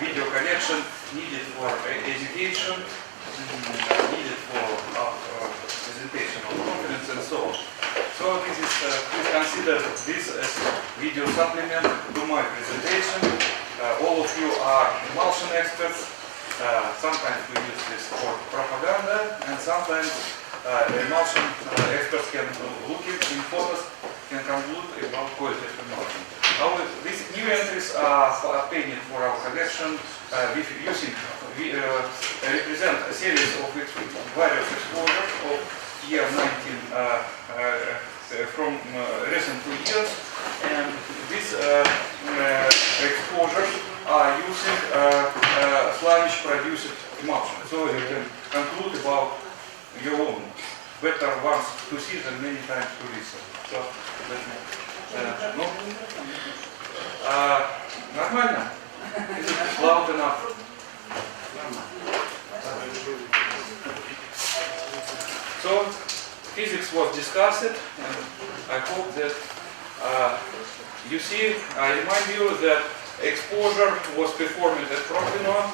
video connection, needed for education, needed for presentation of conference and so on. So this is, please consider this as video supplement to my presentation. All of you are emulsion experts. Sometimes we use this for propaganda, and sometimes emulsion experts can look in photos, can conclude about quality of emulsion. These new entries are obtained for our collection we represent a series of various exposures of year 19 from recent 2 years, and these exposures are using Slavish produced emulsion. So you can conclude about your own. Better once to see than many times to listen. So let me. No? Нормально? Is it loud enough? So physics was discussed, and I hope that you see. I remind you that exposure was performed at Prokhorov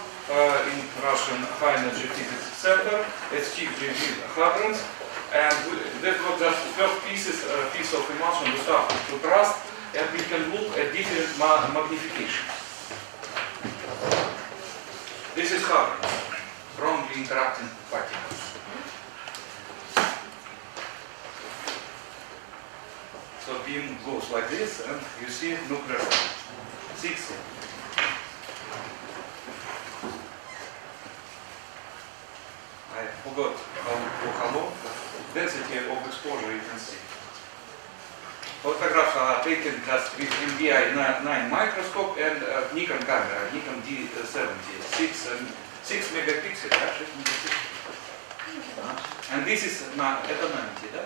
in Russian High Energy Physics Center at STIG-GG hadrons, and that was just the first piece of emulsion we start to trust, and we can look at different magnifications. This is hadrons, strongly interacting particles. So beam goes like this, and you see nuclear track. 60. I forgot how long, but density of exposure you can see. Photographs are taken just with NDI 9 microscope and Nikon camera, Nikon D70, 6 megapixels, actually. And this is это 90, да?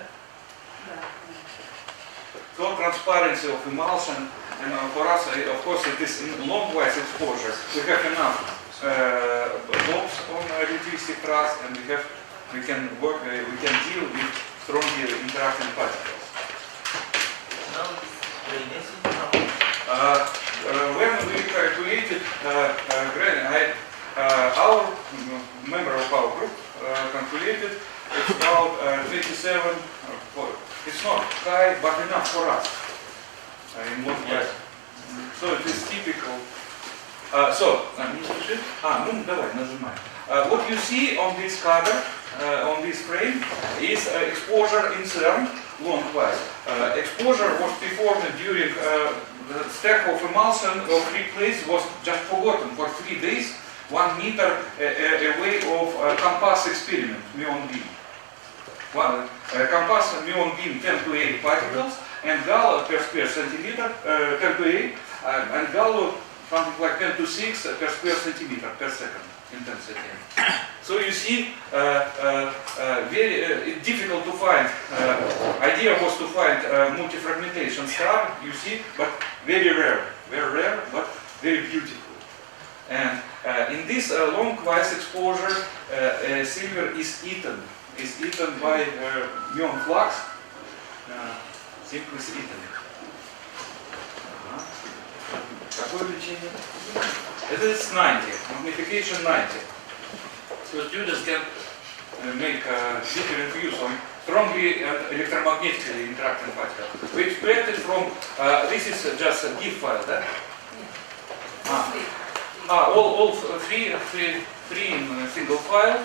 So transparency of emulsion, and for us, of course, it is in long-wise exposure. We have enough blobs on relativistic trust, and we can deal with strongly interacting particles. When we calculated our member of our group calculated it's about 27. It's not high, but enough for us. In what way? So it is typical. What you see on this cover, on this frame, is exposure in CERN long-wise. Exposure was performed during the Starkov emulsion of 3 plates was just forgotten for 3 days, 1 meter away of compass experiment, muon beam. Compass muon beam 10 to 8 particles, and Gallo per square centimeter 10 to 8, and Gallo something like 10 to 6 per square centimeter per second intensity. So you see, very difficult to find. Idea was to find multifragmentation star, you see, but very rare, but very beautiful. And in this long-wise exposure, silver is eaten by muon flux, simply eaten. Какое лечение? It is 90, magnification 90. So students can make different views on strongly and electromagnetically interacting particles. We expected from, this is just a GIF file, that? All three in a single file.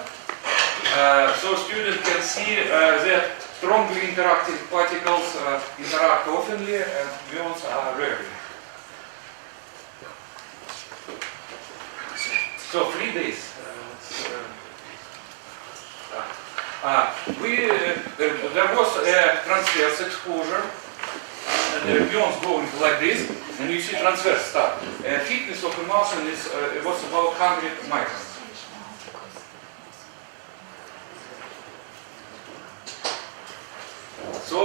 So students can see that strongly interacting particles interact oftenly and muons are rarely. So 3 days. There was a transverse exposure, and the muons going like this, and you see transverse star. Thickness of emulsion was about 100 microns. So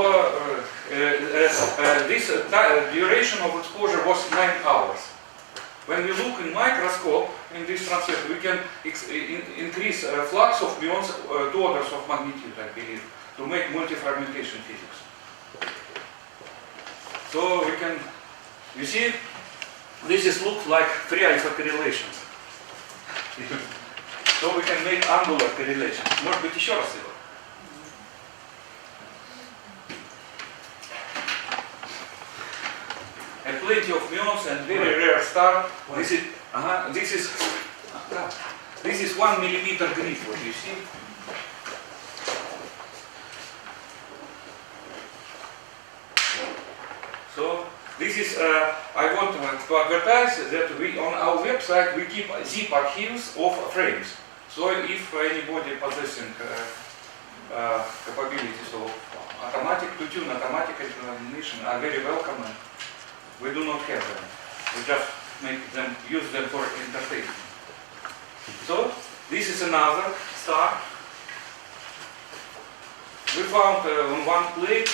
this duration of exposure was 9 hours. When we look in microscope in this transverse, we can increase flux of muons 2 orders of magnitude, I believe, to make multifragmentation physics. So we can, you see, this looks like free alpha correlations. angular correlation. Может быть, еще раз его. And plenty of muons and very rare star. This is 1 millimeter grid, what you see. So this is, I want to advertise that we on our website we keep zip archives of frames. So if anybody possessing capabilities of to tune automatic examination are very welcome. We do not have them. We just use them for entertainment. So this is another star. We found on one plate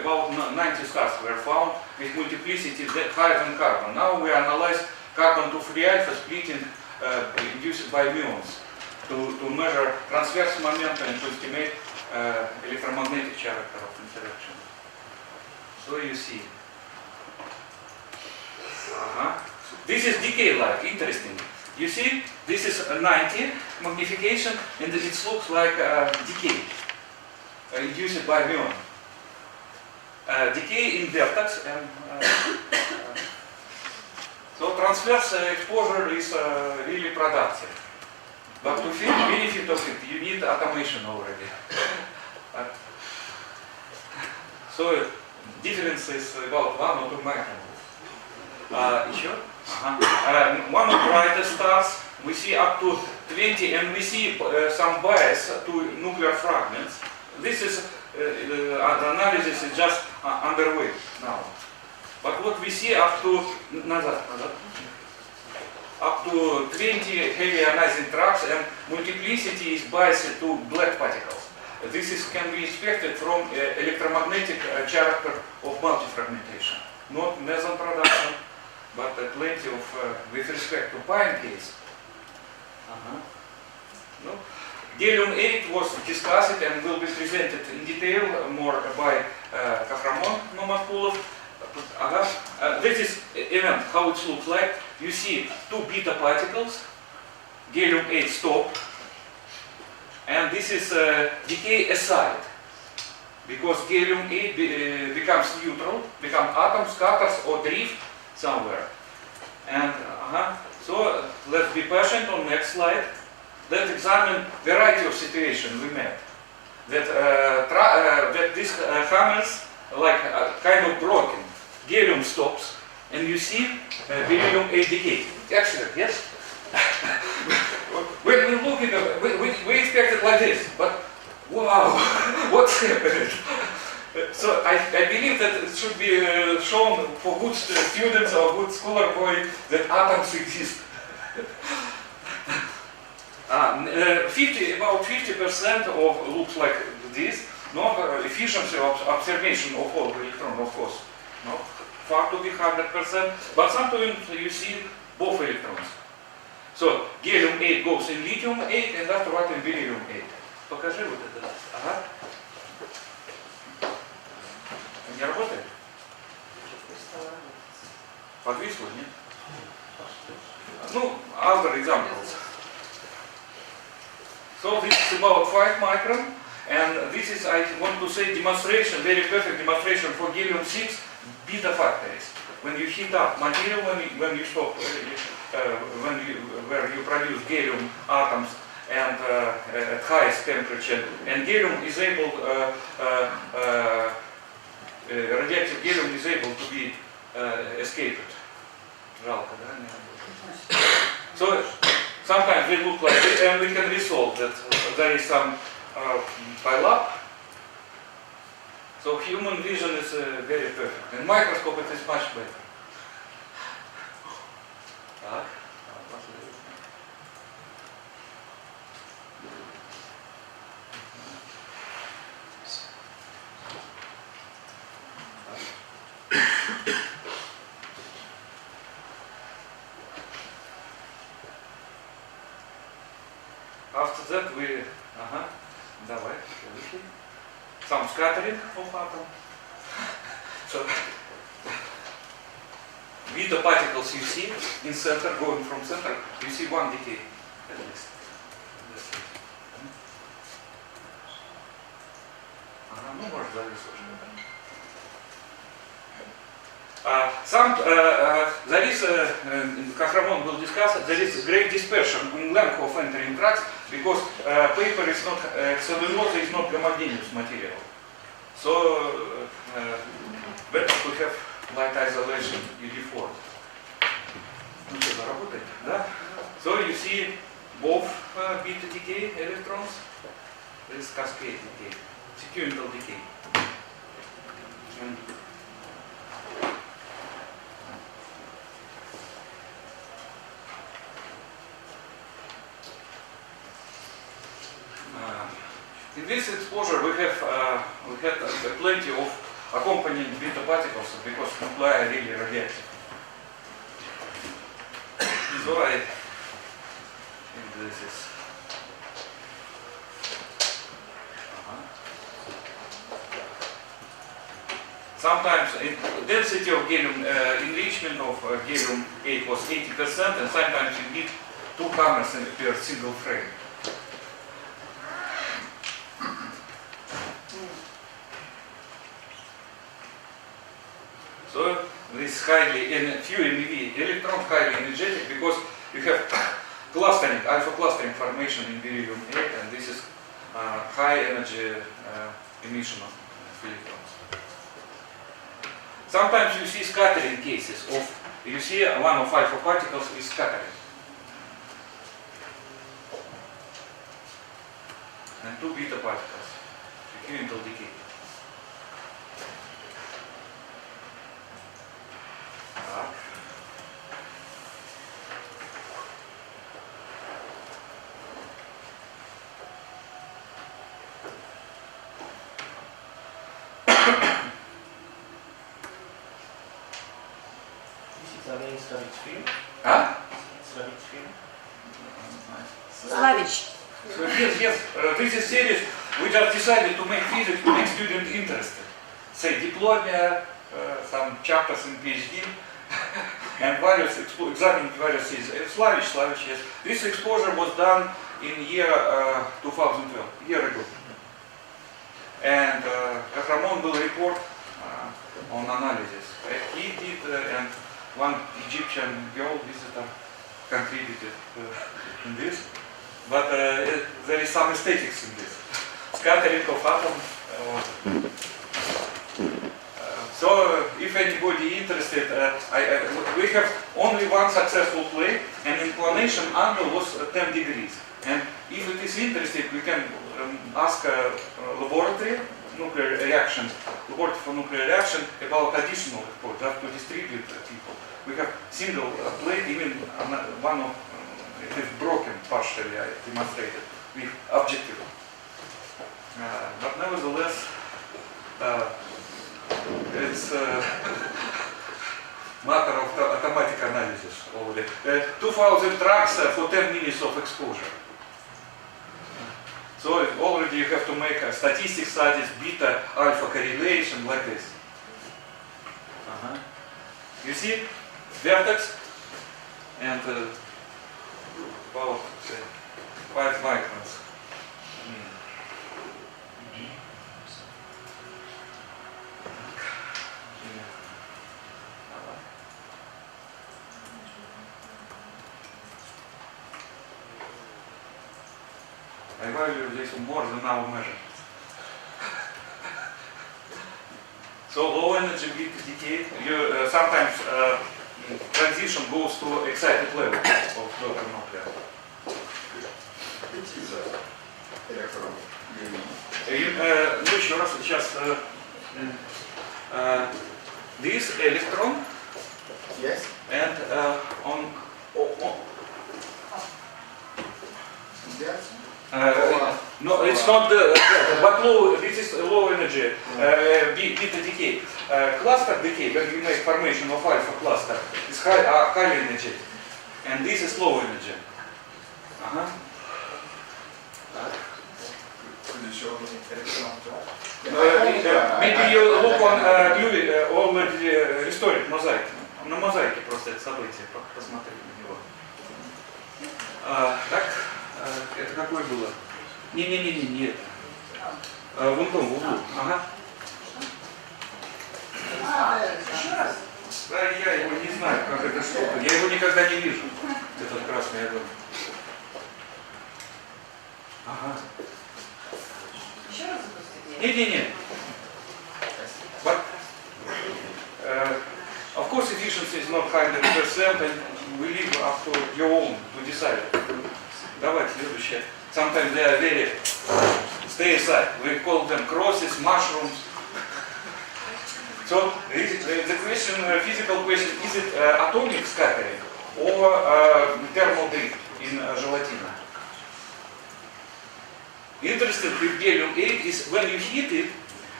about 90 stars were found with multiplicity higher than carbon. Now we analyze carbon to free alpha splitting induced by muons to measure transverse momentum and to estimate electromagnetic character of interaction. So you see. This is decay light, interesting. You see, this is a 90 magnification and it looks like decay induced by muon. Decay in vertex and so transverse exposure is really productive. But to feel the benefit of it, you need automation already. So difference is about 1 or 2 microns. Еще? One of the brightest stars, we see up to 20, and we see some bias to nuclear fragments. This is analysis is just underway now. But what we see up to up to 20 heavy ionizing tracks, and multiplicity is biased to black particles. This can be expected from electromagnetic character of multifragmentation, not meson production, but plenty of, with respect to pine case. No? Gallium-8 was discussed and will be presented in detail more by Mamatkulov. This is event, how it looks like. You see 2 beta particles, gallium-8 stop, and this is decay aside, because gallium-8 becomes neutral, becomes atom, scatters or drift somewhere. And so let's be patient on next slide. Let's examine variety of situations we met. That this hammers like kind of broken. Gallium stops, and you see beryllium-8 decay. Excellent, yes? When we look at it, we expect it like this, but wow, what's happening? So I believe that it should be shown for good students or good scholar boy that atoms exist. About 50% of looks like this, not efficiency of observation of all electrons, of course. No, far to be 100%, but sometimes you see both electrons. So gallium-8 goes in lithium-8 and afterward in beryllium-8. Покажи вот это. Ага. Не работает? Подвисло, нет? Ну, other examples. So this is about 5 micron, and this is, I want to say, demonstration, very perfect demonstration for gallium-6 beta factories. When you heat up material, when you stop, where you produce gallium atoms and at highest temperature, and gallium is able, radioactive gallium is able to be escaped. Жалко, да? So sometimes they look like this, and we can resolve that there is some pileup. So human vision is very perfect. In microscope it is much better. Так. After that we, давай, some scattering of atom. So beta particles you see in center, going from center, you see one decay at least. Ну, может, завис уже. There is, Kahramon will discuss, there is great dispersion in length of entering tracks because paper is not, cellulose is not homogeneous material. So, better to have light isolation uniform. So you see both beta decay electrons, this cascade decay, sequential decay. In this exposure, we had plenty of accompanying beta particles because nuclei are really radioactive. So I think this is. Sometimes density of gallium, enrichment of gallium-8 was 80%, and sometimes you need 2 hammers per single frame. So this highly, few MeV electron highly energetic because you have clustering, alpha clustering formation in beryllium-8, and this is high energy emission of electrons. Sometimes you see scattering cases of, you see one of alpha particles is scattering. And 2 beta particles, sequential decay. Slavich. So yes, this is series. We just decided to make physics to make students interested. Say diploma, some chapters in PhD, and various examining various series. Slavich, yes. This exposure was done in year 2012, year ago. And Kahramon will report on analysis. He did, and one Egyptian girl visitor contributed in this. But there is some aesthetics in this. Scattering of atoms. So if anybody interested, we have only one successful play, and inclination angle was 10 degrees. And if it is interested, we can ask laboratory nuclear reactions, laboratory for nuclear reaction about additional report, just to distribute people. We have single plate, even one of it is broken partially, I demonstrated with objective. But nevertheless, it's a matter of automatic analysis already. 2000 tracks for 10 minutes of exposure. So already you have to make statistics studies, beta, alpha correlation, like this. You see, vertex and about say 5 microns. I value this more than our measure. So low energy bit decay, you sometimes transition goes to excited level of Doppler nuclei. Ну еще раз, сейчас this electron, yes, and on no, it's not the, but low. This is low energy beta decay. Cluster decay, when you make formation of alpha cluster, is high energy, and this is low energy. Maybe you look on already restored mosaic. На мозаике просто это событие, посмотри на него. Так, это какое было? Не это. Вон там, в углу. Ага. Еще раз? Да, я его не знаю, как это что-то. Я его никогда не вижу, этот красный огонь. Ага. Еще раз запустите? Не-не-не. But, of course, efficiency is not 100%, and we leave up to your own to decide. Давайте, следующее. Sometimes they are very, stay aside. We call them crosses, mushrooms. So, the question, physical question, is it atomic scattering or thermal drift in gelatina? Interesting with gallium-8 is when you heat it,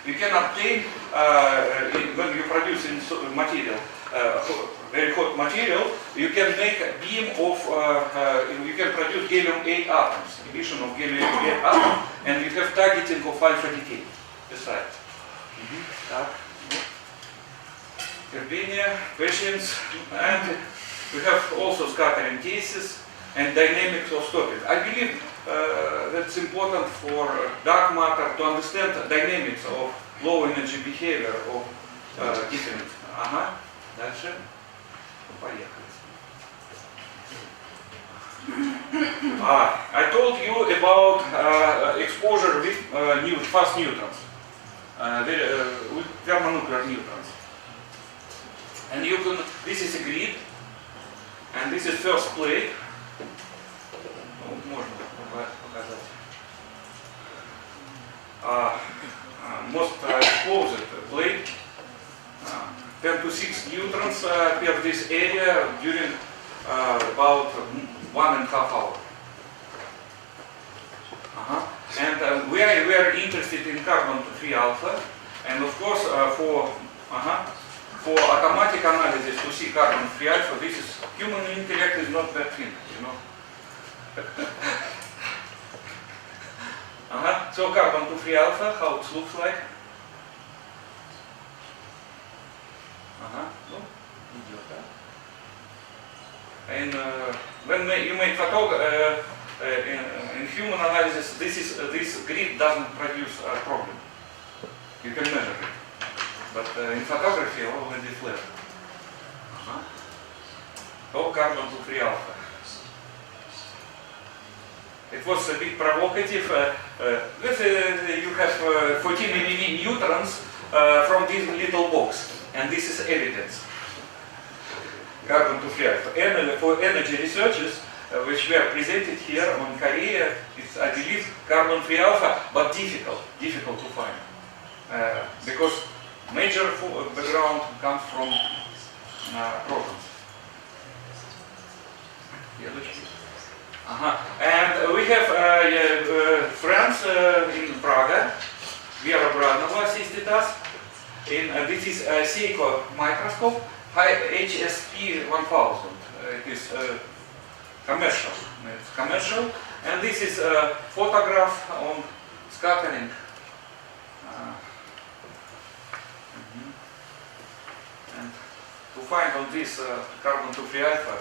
you can obtain, when you produce in material, very hot material, you can make a beam of, you can produce gallium-8 atoms, emission of gallium-8 atoms, and you have targeting of alpha decay beside. Так. Terbinia, patience, and we have also scattering cases and dynamics of stopping. I believe that's important for dark matter to understand the dynamics of low energy behavior of different. Ага, дальше. Поехали. I told you about exposure with fast neutrons, with thermonuclear neutrons. And you can, this is a grid, and this is first plate. Можно показать. Most exposed plate. 10 to 6 neutrons per this area during about 1.5 hours. And we are interested in carbon-3 alpha, and of course for automatic analysis to see carbon-3 alpha, this is human intellect is not that thin, you know. So carbon-3 alpha, how it looks like. And when you make in human analysis, this grid doesn't produce a problem. You can measure it. But in photography, already flat. Oh, carbon-3 alpha. It was a bit provocative. You have 14 MeV neutrons from this little box, and this is evidence. Carbon-3 alpha. And for energy researchers, which were presented here on Korea, it's, I believe, carbon-3 alpha, but difficult to find. Because major background comes from protons. And we have friends in Prague. Vera Bradnova assisted us. This is a Seiko microscope, HSP 1000. It is commercial. It's commercial. And this is a photograph on scattering. And to find on this carbon-3 alpha,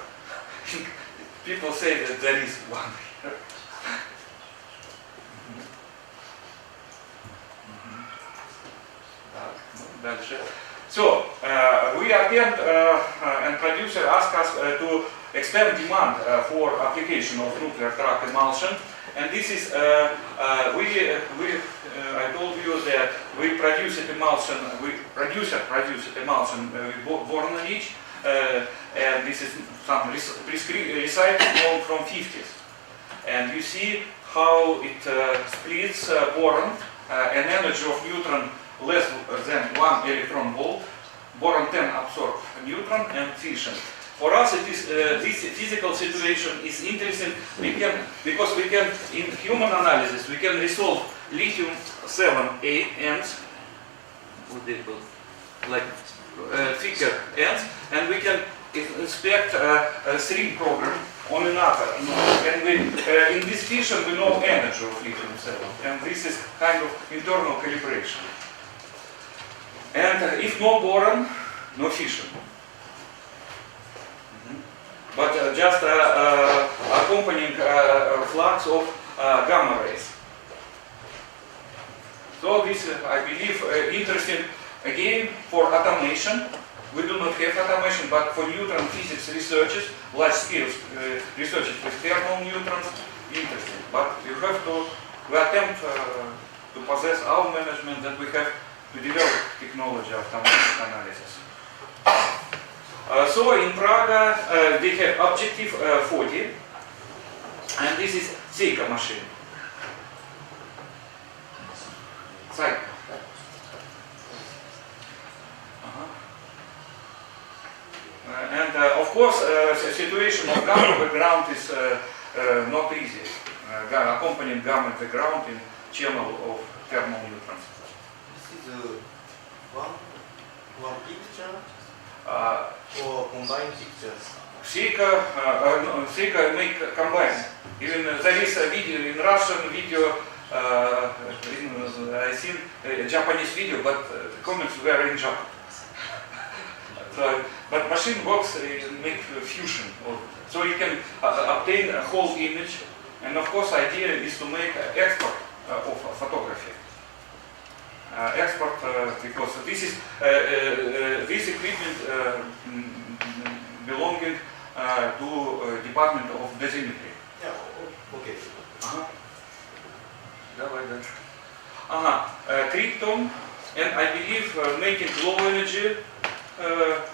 people say that there is one here. So, we attempt and producer ask us to expand demand for application of nuclear track emulsion. And this is, I told you that we produce emulsion, producer produce emulsion with boron rich. And this is some recycled known from 50s. And you see how it splits boron, an energy of neutron less than 1 electron volt. Boron 10 absorb neutron and fission. For us, it is this physical situation is interesting. Because we can in human analysis we can resolve lithium 7 ends, like thicker ends, and we can inspect a string program on another. And we, in this fission we know energy of lithium 7, and this is kind of internal calibration. And if no boron, no fission. But just accompanying flux of gamma rays. So So this, I believe, interesting again for automation. We do not have automation, but for neutron physics researchers, large scale researchers with thermal neutrons, interesting. But you have to, we attempt to possess our management that we have to develop technology of automatic analysis. So in Praga, they have objective 40, and this is Seika machine. Seika. And of course, the situation of gamma background is not easy. Accompanying gamma background in channel of thermal neutrons. This is one picture or combined pictures? Seika make combine. Even there is a video in Russian video, I seen a Japanese video, but the comments were in Japan. So, but machine works make fusion, so you can obtain a whole image, and of course idea is to make export of photography. Export because this is this equipment belonging to Department of Dosimetry. Yeah, okay. Давай дальше. Krypton, and I believe making low energy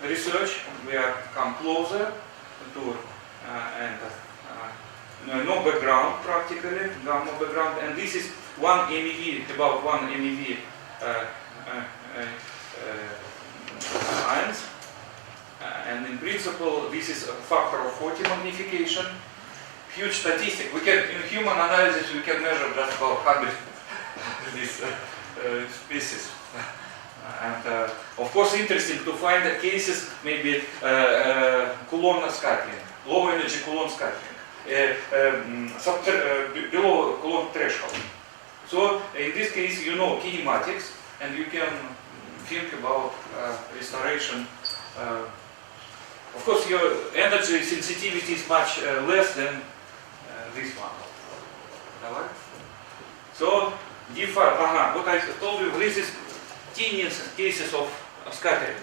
research, we are come closer to and no background practically, gamma background, and this is 1 MeV, about 1 MeV ions, and in principle this is a factor of 40 magnification, huge statistic. We can, in human analysis, we can measure just about 100 these species. And of course, interesting to find the cases, maybe Coulomb scattering, low energy Coulomb scattering, below Coulomb threshold. So in this case, you know kinematics, and you can think about restoration. Of course, your energy sensitivity is much less than this one. Alright? So D5, what I told you, this is tiniest cases of scattering.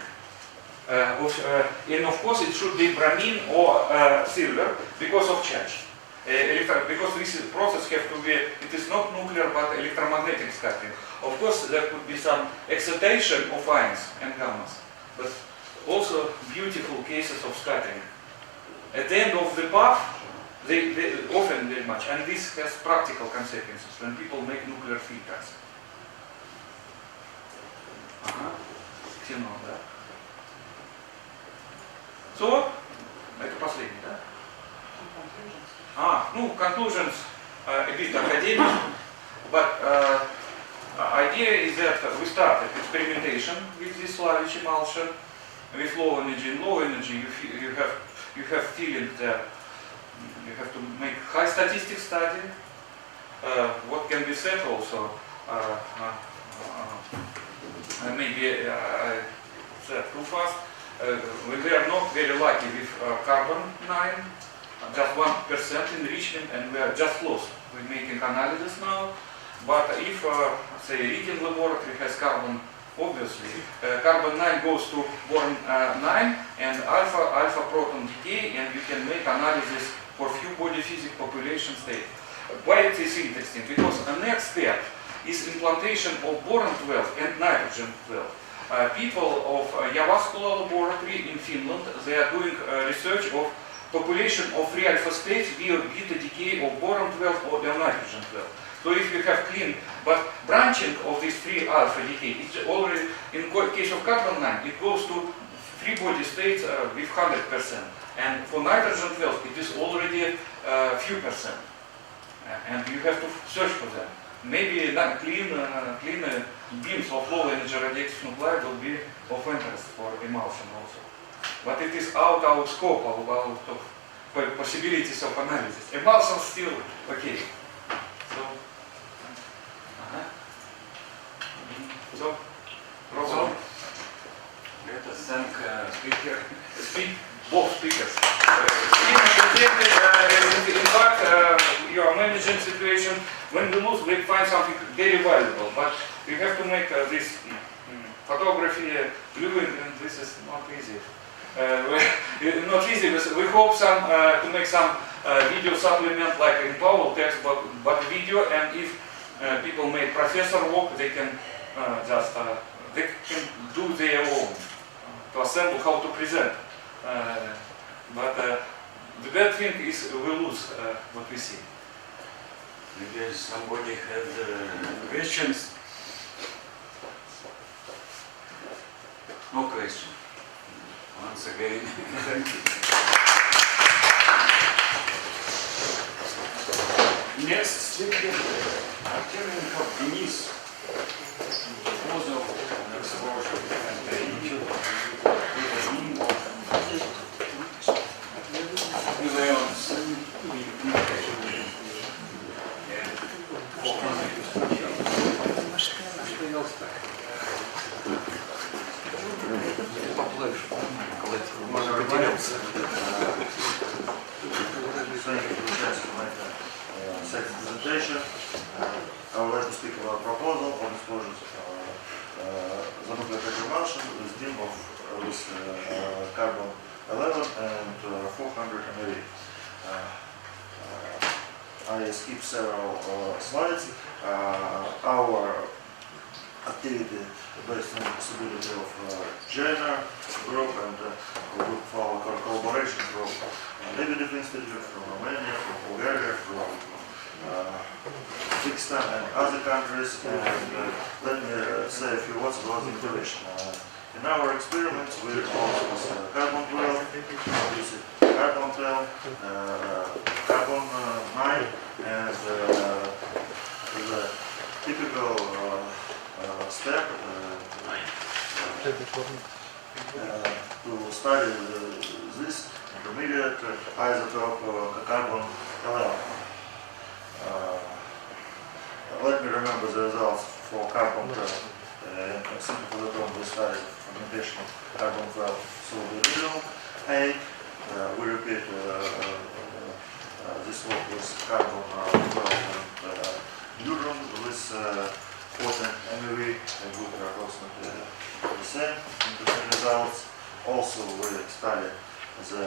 And of course it should be bromine or silver because of charge. Because this process have to be, it is not nuclear but electromagnetic scattering. Of course there could be some excitation of ions and gammas, but also beautiful cases of scattering. At the end of the path, they often very much, and this has practical consequences when people make nuclear filters. Xenon, да? So, это последний, да? Conclusions a bit academic, but idea is that we started experimentation with this Slavich emulsion, with low energy. In low energy, you have feeling that you have to make high statistic study. What can be said also? Maybe I said too fast. We were not very lucky with carbon-9, just 1% enrichment, and we are just close. We're making analysis now. But if, say, Reading laboratory has carbon, obviously, carbon-9 goes to boron-9 and alpha proton decay, and you can make analysis for few body physics population state. Why it is interesting? Because the next step is implantation of boron-12 and nitrogen-12. People of Mamatkulov laboratory in Finland, they are doing research of population of real phosphates via beta decay of boron-12 or nitrogen-12. So if you have clean, but branching of this free alpha decay, it's already, in case of carbon-9, it goes to free body states with 100%. And for nitrogen-12, it is already few percent. And you have to search for them. Maybe not clean beams of low energy radioactive nuclei will be of interest for emulsion also. But it is out of scope, out of possibilities of analysis. Emulsion still okay. So, let us thank both speakers. In fact, you are managing situation. When we lose, we find find something very valuable, but you have to make this photography fluid, and this is not easy. Not easy. We hope to make some video supplement like in Powell text, but video, and if people make professor work, they can they can do their own to assemble how to present. But the bad thing is we lose what we see. Maybe somebody had questions? No question. Once again, thank you. Next speaker, Artemenkov Denis. Proposal on explosion and the issue with the mean of muons. Thank you for the chance to make a second presentation. I would like to speak about a proposal on explosions the nuclear track emulsion with beam of carbon 11 and 400 MeV. I skip several slides. Our activity based on the possibility of Jenner group and group for our collaboration from Lebedev Institute, from Romania, from Bulgaria, from Pakistan and other countries. And let me say a few words about the information. In our experiments, we use carbon 12, carbon 12, carbon 9, and the typical step to study this intermediate isotope carbon 11. Let me remember the results for carbon 12. In simple proton we studied fermentation of carbon 12 through the iridium 8. We repeat this work with carbon 12 and neutron with 14 MeV, and we are approximately the same interesting results. Also, we studied the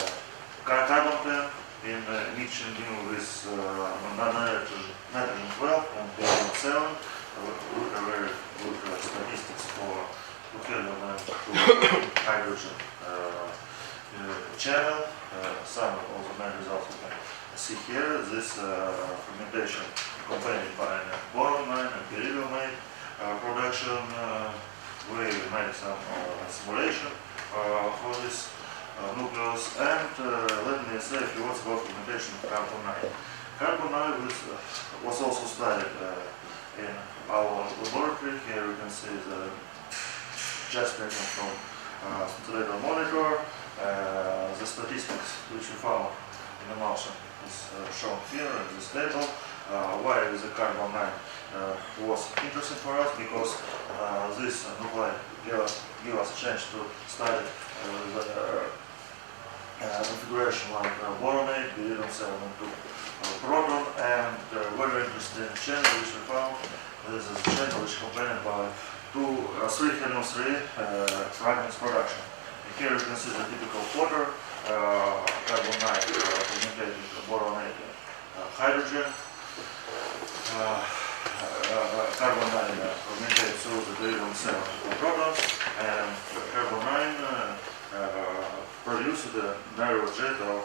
carbon 10 in mixing with nitrogen 12 and helium 7. We have very good statistics for helium and hydrogen channel. Some of the main results we can see here. This fermentation accompanied by boron 9 and beryllium 8 production. We made some simulation for this nucleus, and let me say a few words about fermentation of carbon 9. Carbon 9 was also studied in our laboratory. Here you can see the just taken from scintillator monitor. The statistics which we found in the emulsion is shown here in this table. Why the carbon 9 was interesting for us? Because this nuclei give us a chance to study the configuration like boron 8, beryllium 7 and 2 proton, and very interesting channel which we found. This is a channel which is accompanied by 3 helium 3 fragments production. And here you can see the typical quarter, carbon 9 fermented boron 8 hydrogen, carbon 9 fermented through the beryllium 7 protons, and carbon 9 produced the narrow jet of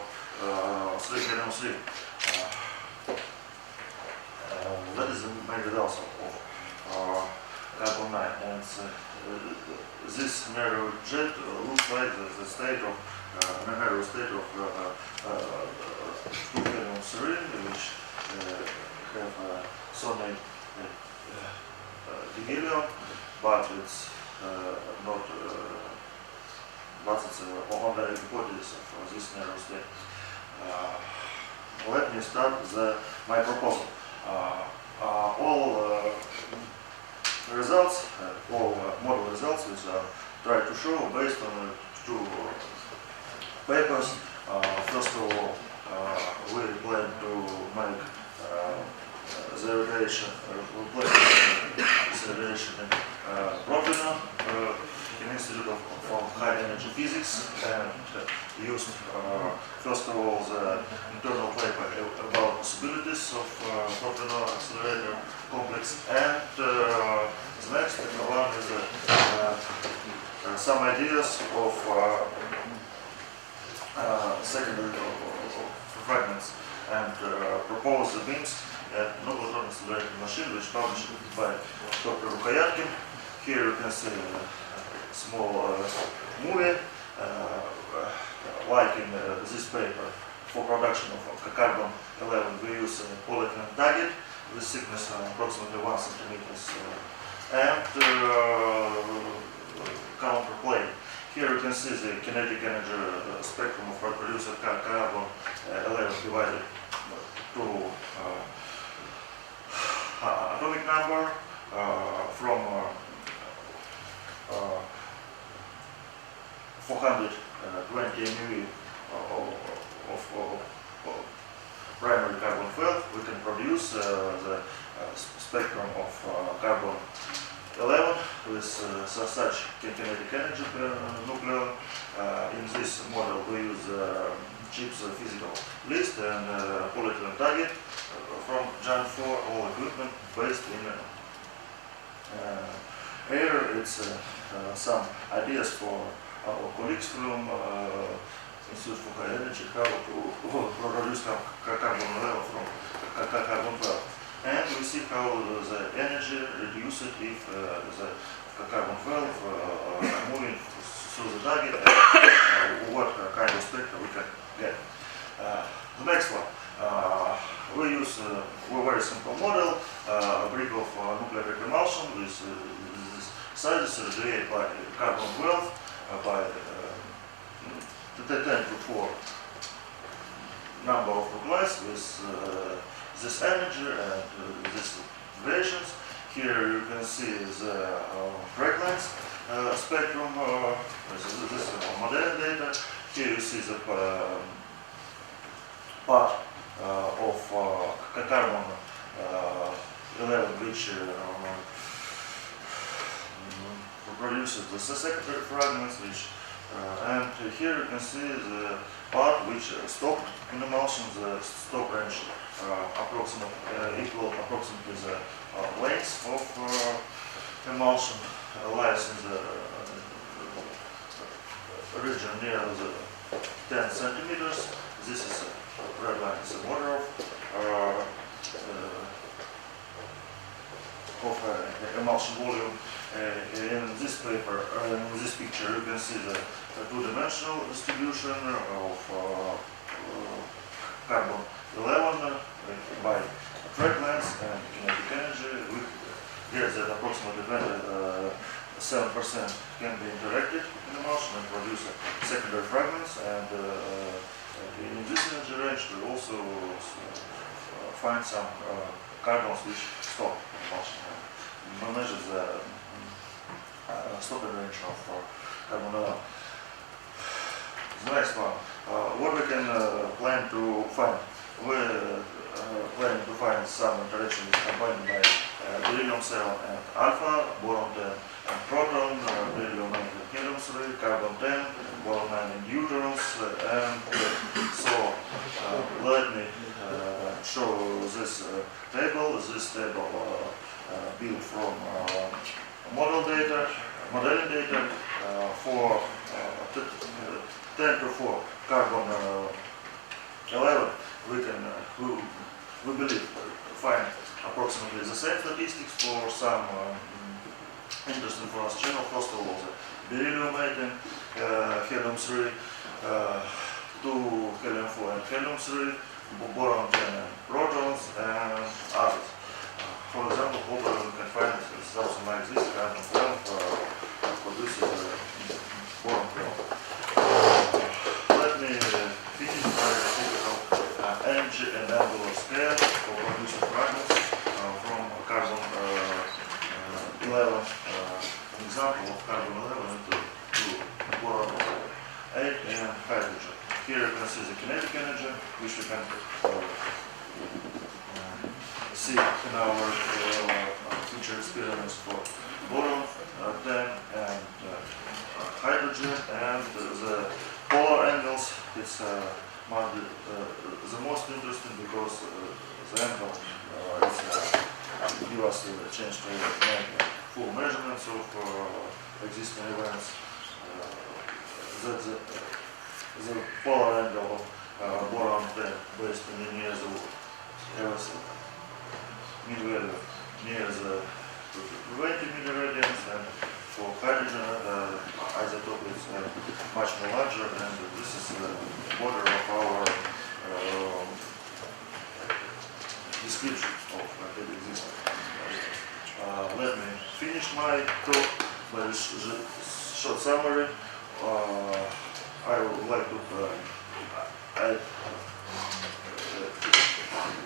3 helium 3. That is the main result of carbon 9. And this narrow jet looks like the state of a narrow state of 2 helium 3, which have so many helium, but it's not. But it's only a hypothesis of this narrow state. Let me start my proposal. All results, all model results, which I try to show based on 2 papers. First of all, we plan to make the radiation, we plan used first of all the internal paper about possibilities of proton accelerator complex, and the next one is some ideas of secondary fragments, and propose the beams at Nuclear Track Emulsion machine, which published by Dr. Rukayatkin. Here you can see a small movie, like in this paper. For production of carbon-11, we use a polyethylene target with thickness approximately 1 centimeter and counterplane. Here you can see the kinetic energy spectrum of producer carbon-11 divided to atomic number from 420 MeV of primary carbon-12. We can produce the spectrum of carbon-11 with such kinetic energy per nucleon. In this model we use CHIPS physical list and polyethylene target from Jan 4, all equipment based in air. It's some ideas for our colleagues from Institute for High Energy how to produce carbon-11 from carbon-12. And we see how the energy reduced if the carbon-12 moving through the target, and what kind of spectrum we can get. The next one, we use a very simple model, a brick of nuclear track emulsion with this sizes related by carbon-12 by 10 to 4 number of nuclei with this energy and these variations. Here you can see the track length spectrum. This is modern data. Here you see the part of carbon 11 which produces the secondary fragments, which and here you can see the part which stopped in emulsion. The stop range equal approximately the length of emulsion lies in the region near the 10 centimeters. This is a red line, is a border of emulsion volume. In this paper, in this picture, you can see the two-dimensional distribution of carbon-11 by track length and kinetic energy. We get that approximately 7% can be interacted in emulsion and produce secondary fragments, and in this energy range we also find some carbons which stop emulsion. We measure the stopping range of carbon-11. The next one, what we can plan to find? We plan to find some interaction combined by beryllium-7 and alpha, boron-10 and proton, beryllium-8 and helium-3, carbon-10, boron-9 and neutrons, and so let me show this table. This table built from modeling data for 10 to 4 carbon-11. We believe find approximately the same statistics for some interesting for us channel. First of all, the beryllium-8 and helium-3, 2 helium-4 and helium-3, boron-10 and protons, and others. For example, we can find something like this carbon-12 produces boron-12. Let me finish by the typical energy and angular scale for producing fragments from carbon-11. An example of carbon-11 to boron-8 and hydrogen. Here you can see the kinetic energy, which we can see in our future experiments for boron-10 and hydrogen, and the polar angles, it's might be the most interesting because the angle give us the chance to make full measurements of existing events. The polar angle of boron based on near the mid value near the 20 milliradians, and for hydrogen isotope is much more larger, and this is the border of our description of the existence. Let me finish my talk by a short summary. I would like to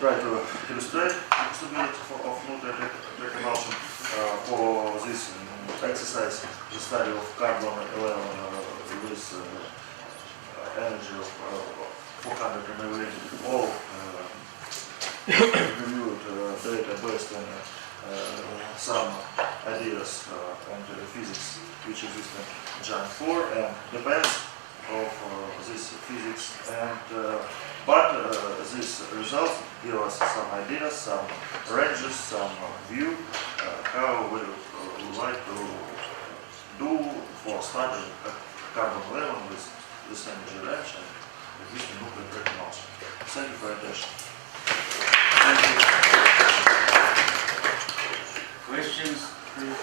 try to illustrate the stability of nuclear track emulsion. For this exercise, the study of carbon-11 with energy of 400 MeV, all reviewed data based on some ideas and physics which exist in Giant 4 and depends of this physics, and but these results give us some ideas, some ranges, some view how we would like to do for studying carbon-11 with this energy range and existing nuclear track emulsion. Thank you for your attention. Thank you. Questions, please?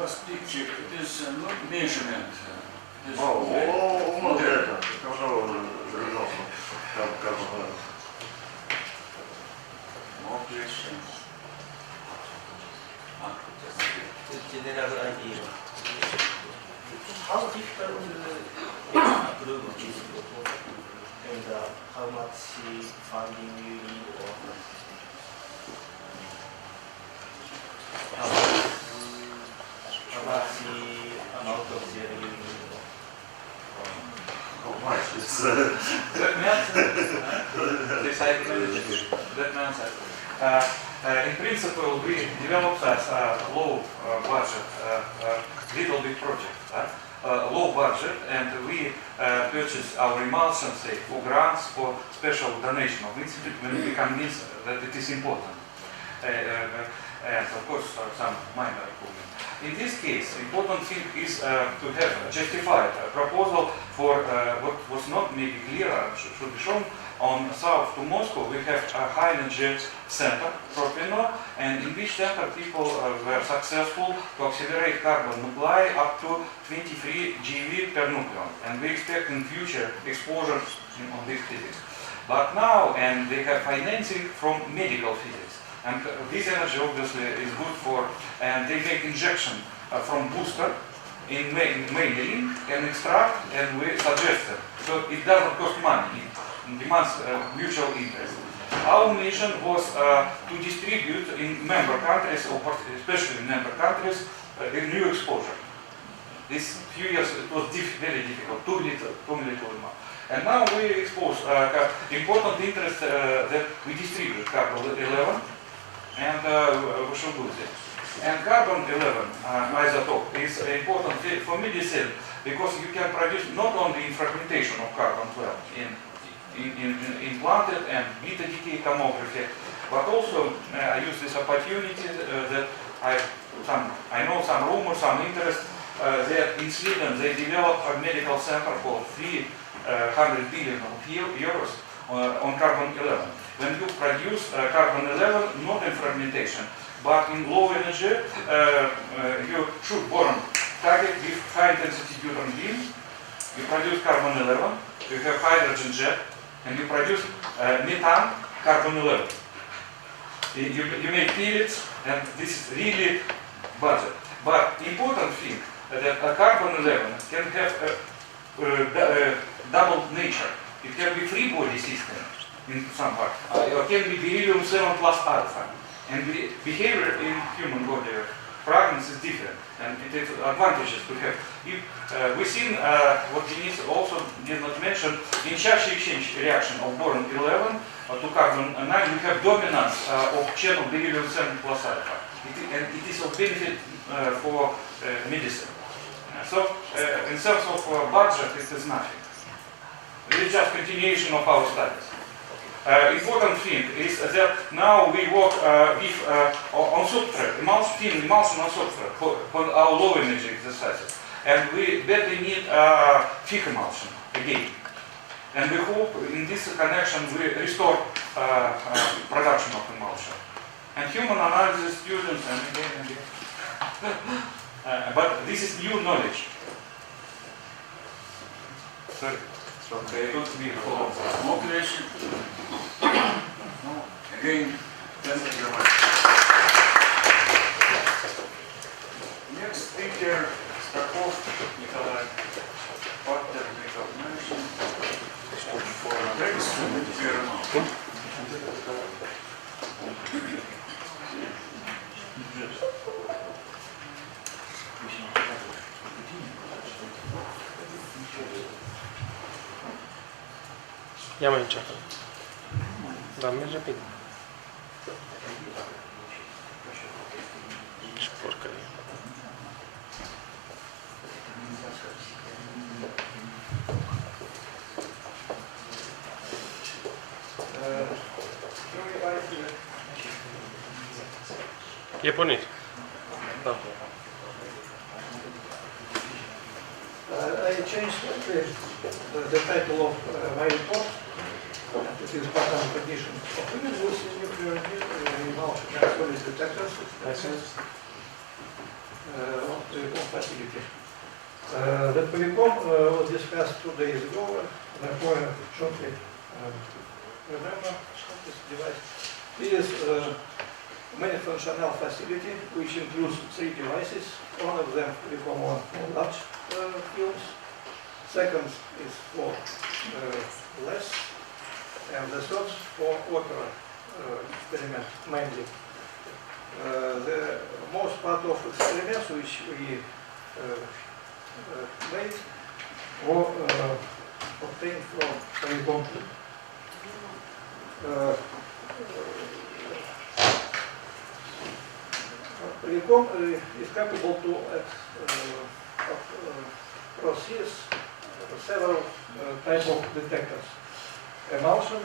Last picture, it is not measurement. Almost there. The results of carbon-11. More questions? General idea. How difficult to approve this proposal, and how much funding you need, or how much amount of share you need? How much? It's Let me answer. Decide let me answer. In principle, we developed a low budget, little bit project, low budget, and we purchase our emulsion, say, for grants, for special donation of institute when we convince that it is important. And of course, some minor improvement. In this case, important thing is to have justified a proposal for what was not maybe clear, should be shown. On south to Moscow, we have a high energy center, Propino, and in which center people were successful to accelerate carbon nuclei up to 23 GeV per nucleon. And we expect in future exposure on this physics. But now, and they have financing from medical physics. And this energy obviously is good for, and they make injection from booster in main and extract, and we suggest it. So it doesn't cost money. Demands mutual interest. Our mission was to distribute in member countries, or especially in member countries, a new exposure. This few years it was very difficult, too little amount. And now we expose important interest that we distribute carbon-11, and we should do this. And carbon-11 isotope is important for medicine because you can produce not only in fragmentation of carbon-12 in implanted and beta decay tomography, but also I use this opportunity that I know some rumors, some interest that in Sweden they developed a medical center for 300 billion euros on carbon-11. When you produce carbon-11 not in fragmentation, but in low energy, you shoot boron target with high intensity neutron beam, you produce carbon-11, you have hydrogen jet, and you produce methane, carbon-11. You make pellets, and this is really budget. But important thing that a carbon-11 can have a double nature. It can be free body system in some part, or can be beryllium-7 plus alpha. And the behavior in human body fragments is different, and it is advantages to have. We've seen what Denis also did not mention, in charge exchange reaction of boron-11 to carbon-9, we have dominance of channel beryllium-7 plus alpha. And it is of benefit for medicine. So in terms of budget, it is nothing. It is just continuation of our studies. Important thing is that now we work with on substrate, emulsion on substrate for our low energy exercises. And we badly need thick emulsion again. And we hope in this connection we restore production of emulsion. And human analysis students and again and again. But this is new knowledge. Sorry. Okay, it would be for More questions? No. Again, thank you very much. Next speaker, Starkov, Nikolai. Partner recognition. Thanks. Thank you very much. Ja mai începe. Da, merge bine. Ce porcărie. E pornit. Da. I changed the title of my report. It is pattern condition of use in nuclear emulsion and solid detectors of the facility. The Polycom was discussed 2 days ago, therefore shortly remember this device. It is many functional facility which includes 3 devices. One of them Polycom 1 for large fields. Second is for less. And the third for opera experiment mainly. The most part of experiments which we made were obtained from Polycom. Polycom is capable to process several types of detectors. Emulsion,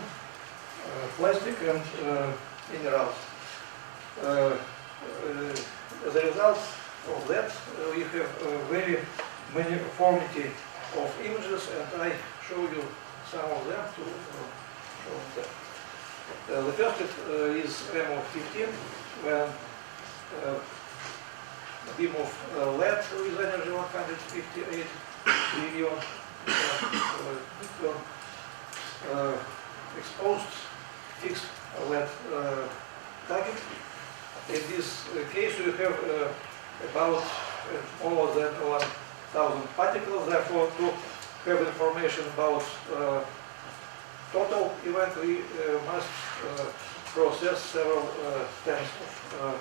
plastic and minerals. As a result of that, we have very many uniformity of images, and I show you some of them to show them. The first is MO15, when a beam of lead with energy 158 billion exposed fixed lead target. In this case, we have about more than 1,000 particles. Therefore, to have information about total event, we must process several tens of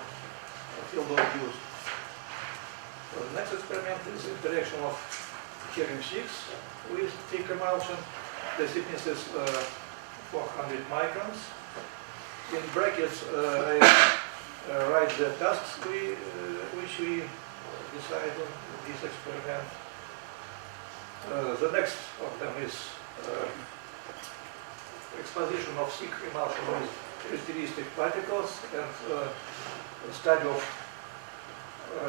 field of use. The next experiment is interaction of helium-6 with thick emulsion. The thickness is 400 microns. In brackets, I write the tasks which we decide on this experiment. The next of them is exposition of thick emulsion with relativistic particles and study of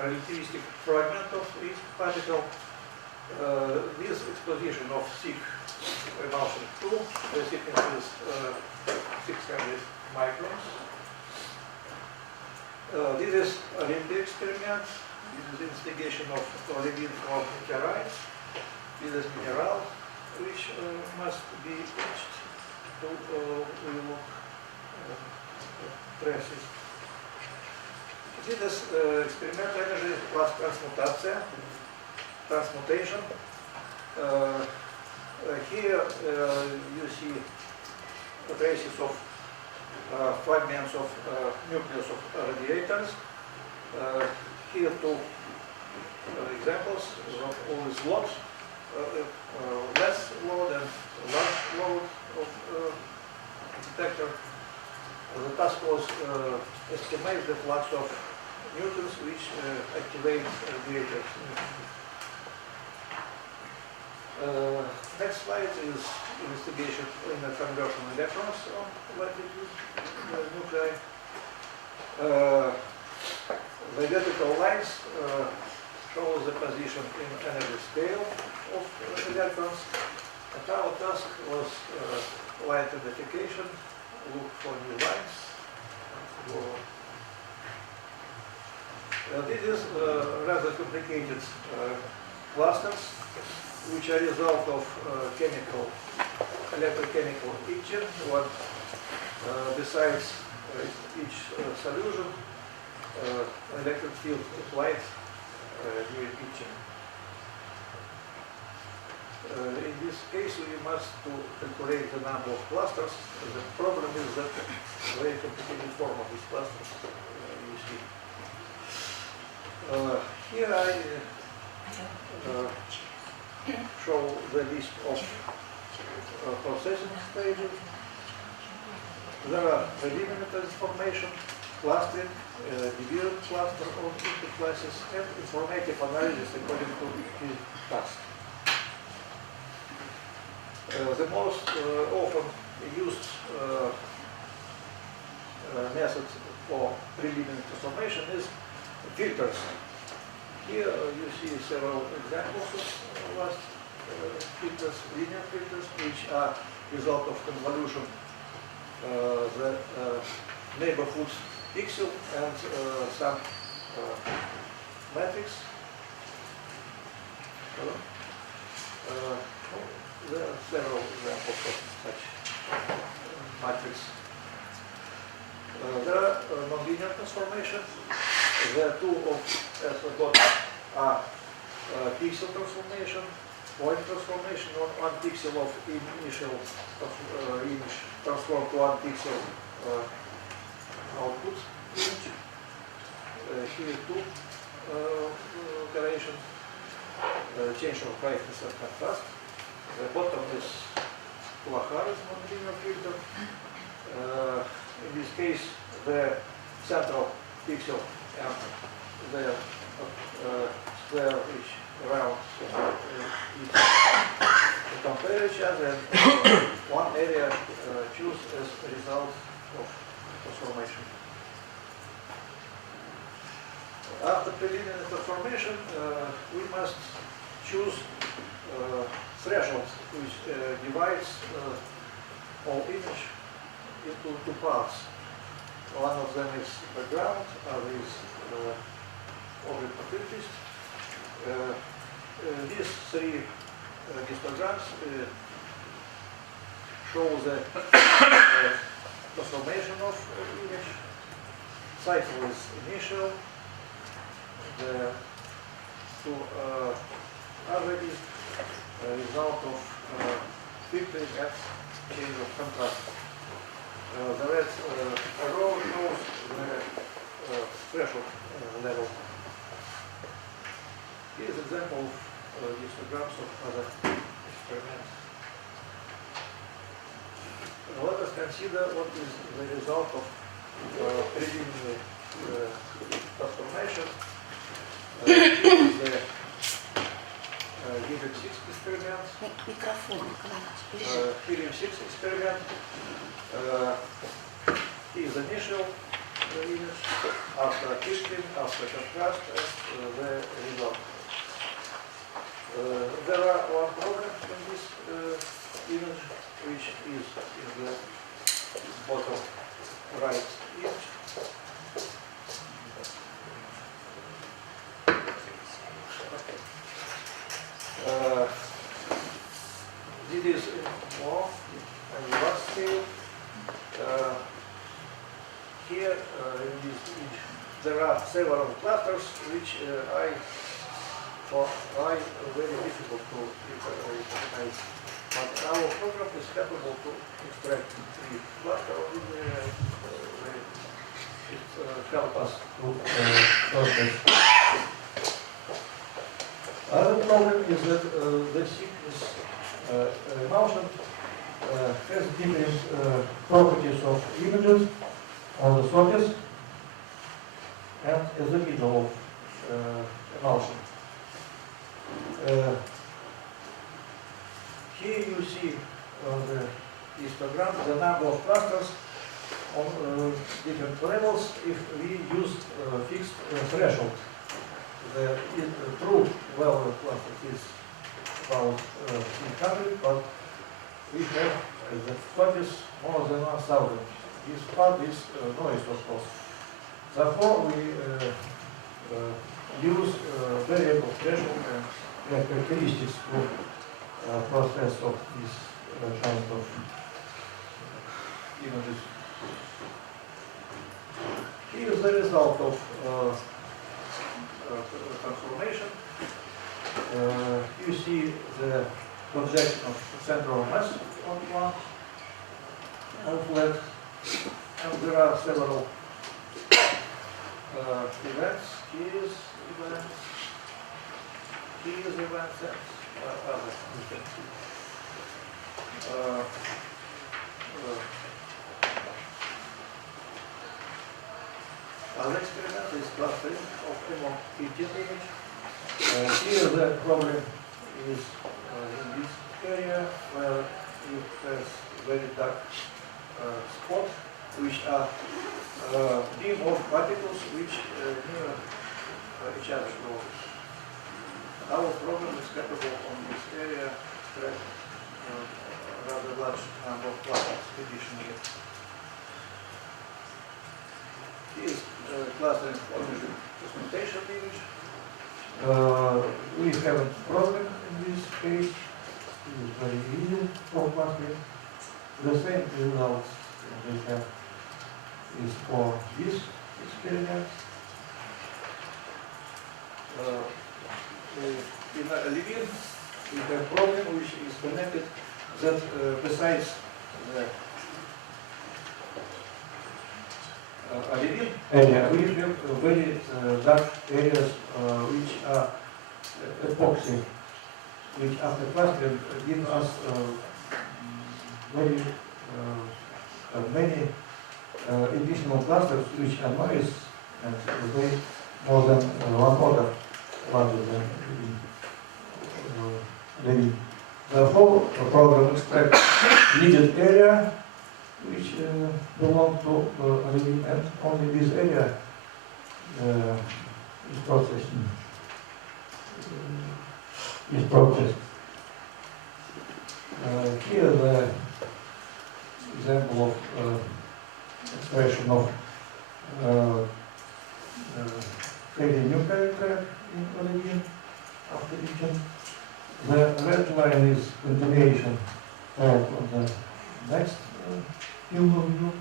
relativistic fragment of each particle. This exposition of thick emulsion 2, the thickness is 600 microns. This is a Lindy experiment. This is investigation of olivine from meteorites. This is mineral which must be etched to look traces. This is experimental energy plus transmutation. Here you see traces of fragments of nucleus of radiators. Here 2 examples of always load, less load and large load of detector. The task was estimate the flux of neutrons which activate radiators. Next slide is investigation in the conversion electrons on latitude nuclei. The vertical lines show the position in energy scale of electrons. And our task was line identification, look for new lines. This is rather complicated clusters, which are result of electrochemical etching. One, besides each solution, electric field applied during etching. In this case, we must calculate the number of clusters. The problem is that very complicated form of these clusters you see. Here I show the list of processing stages. There are preliminary transformation, clustering, dividend cluster of input classes, and informative analysis according to each task. The most often used method for preliminary transformation is filters. Here you see several examples of last filters, linear filters, which are result of convolution the neighborhood pixel and some matrix. There are several examples of such matrix. There are nonlinear transformations. There are two of as we got are pixel transformation, point transformation, one pixel of initial image transformed to one pixel output image. Here two operations, change of brightness and contrast. The bottom is Flachar's nonlinear filter. In this case, the central pixel and the square which around each compare each other, and one area choose as a result of transformation. After preliminary transformation, we must choose threshold which divides all image into two parts. One of them is background, other is object properties. These three histograms show the transformation of image. Cycle is initial. The two other is a result of filtering at change of contrast. The red arrow shows the threshold level. Here is an example of histograms of other experiments. Let us consider what is the result of preliminary transformation. The helium-6 experiment. Helium-6 experiment. Is initial image, after filtering, after contrast, and the result. There are one problem in this image, which is in the bottom right image. This is more and last scale. Here in this image there are several clusters which are very difficult to recognize. But our program is capable to extract three clusters. It helps us to process. Other problem is that the thickness emulsion has different properties of images on the surface and as a middle of emulsion. Here you see the histogram, the number of clusters on different levels if we use fixed threshold. The true value of cluster is about 300, but we have the values more than 1000. This part is noise, of course. Therefore, we use variable threshold and characteristics to process of this kind of images. Here is the result of transformation. You see the projection of central mass on one flat, and there are several events. Here is events, and other events. Other experiment is clustering of among 15 image. Here the problem is in this area where it has very dark spots which are beam of particles which near each other. Our problem is capable on this area to extract rather large number of clusters additionally. Here is clustering formation implantation image. We have a problem in this case. It is very easy for clustering. The same results we have is for this experiment. In a Levin, we have a problem which is connected that besides the Levin area, we have very dark areas which are epoxy, which after clustering give us very many additional clusters which are noise and way more than one order larger than Levin. Therefore, the program extracts needed area which belong to Levin, and only this area is processing. Here the example of expression of nuclear track in Levin after region. The red line is continuation track on the next field of view.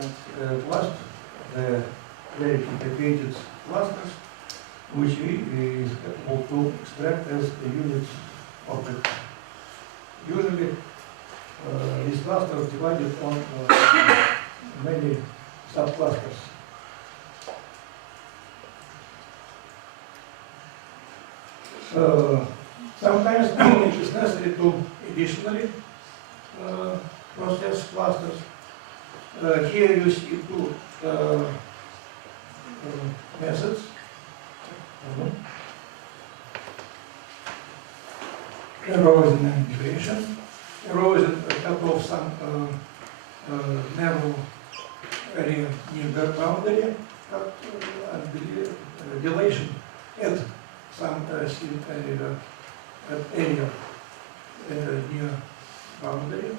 And last, the very complicated clusters, which is capable to extract as a unit object. Usually, these clusters are divided on many subclusters. Sometimes it is necessary to additionally process clusters. Here you see two methods. Erosion and dilation. Erosion cut off some narrow area near the boundary, and dilation add some thin area near boundary,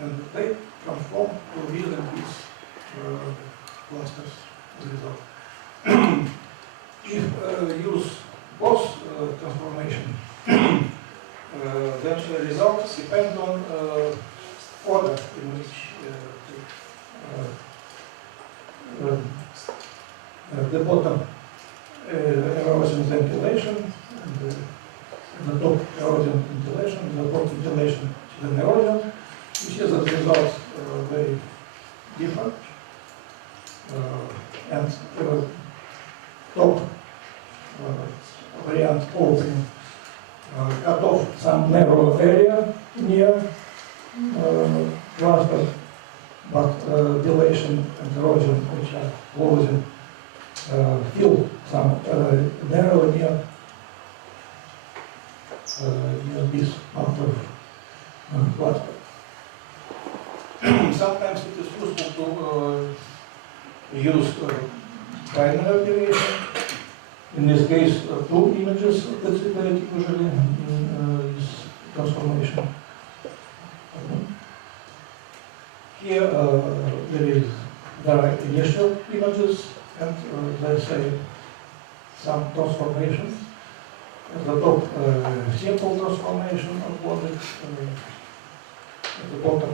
and they transform to real and these clusters as a result. If use both transformation, then the results depend on order in which the bottom erosion ventilation, and the top erosion ventilation, the top ventilation then erosion, which is as a result very different. And top variant opening cut off some narrow area near cluster, but dilation and erosion, which are closing, fill some narrow near this of cluster. Sometimes it is useful to use binary operation. In this case, two images participate usually in this transformation. Here there are initial images and let's say some transformations. At the top, simple transformation of logic. At the bottom,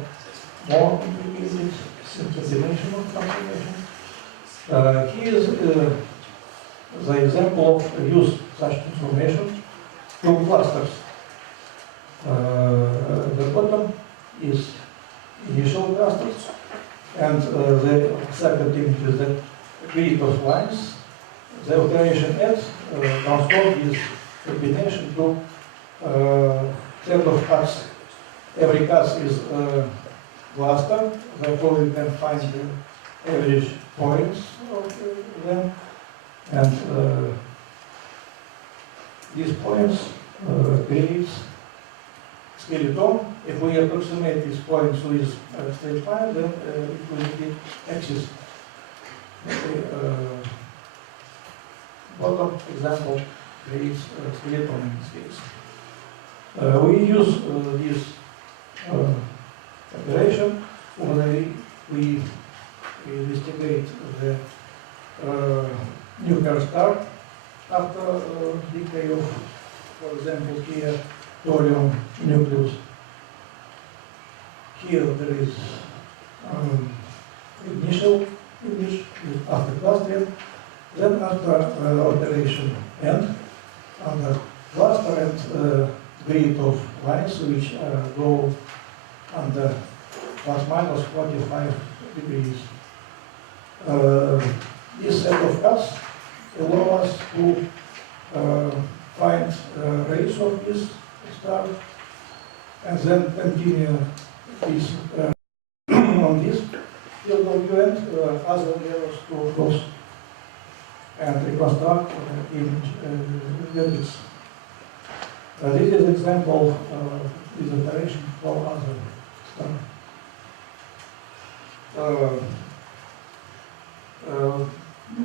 more complicated simple-dimensional transformation. Here is the example of use such transformation to clusters. The bottom is initial clusters, and the second image is the grid of lines. The operation add transform this combination to set of cuts. Every cut is cluster, therefore you can find the average points of them, and these points create skeleton. If we approximate these points with a straight line, then it will be axis. Bottom example creates skeleton in this case. We use this operation when we investigate the nuclear star after decay of, for example, here thorium nucleus. Here there is initial image after clustering, then after operation end, under cluster and grid of lines which go under plus minus 45 degrees. This set of cuts allow us to find rays of this star and then continue this on this field of view and other layers to cross and reconstruct image values. This is example of this operation for other stuff.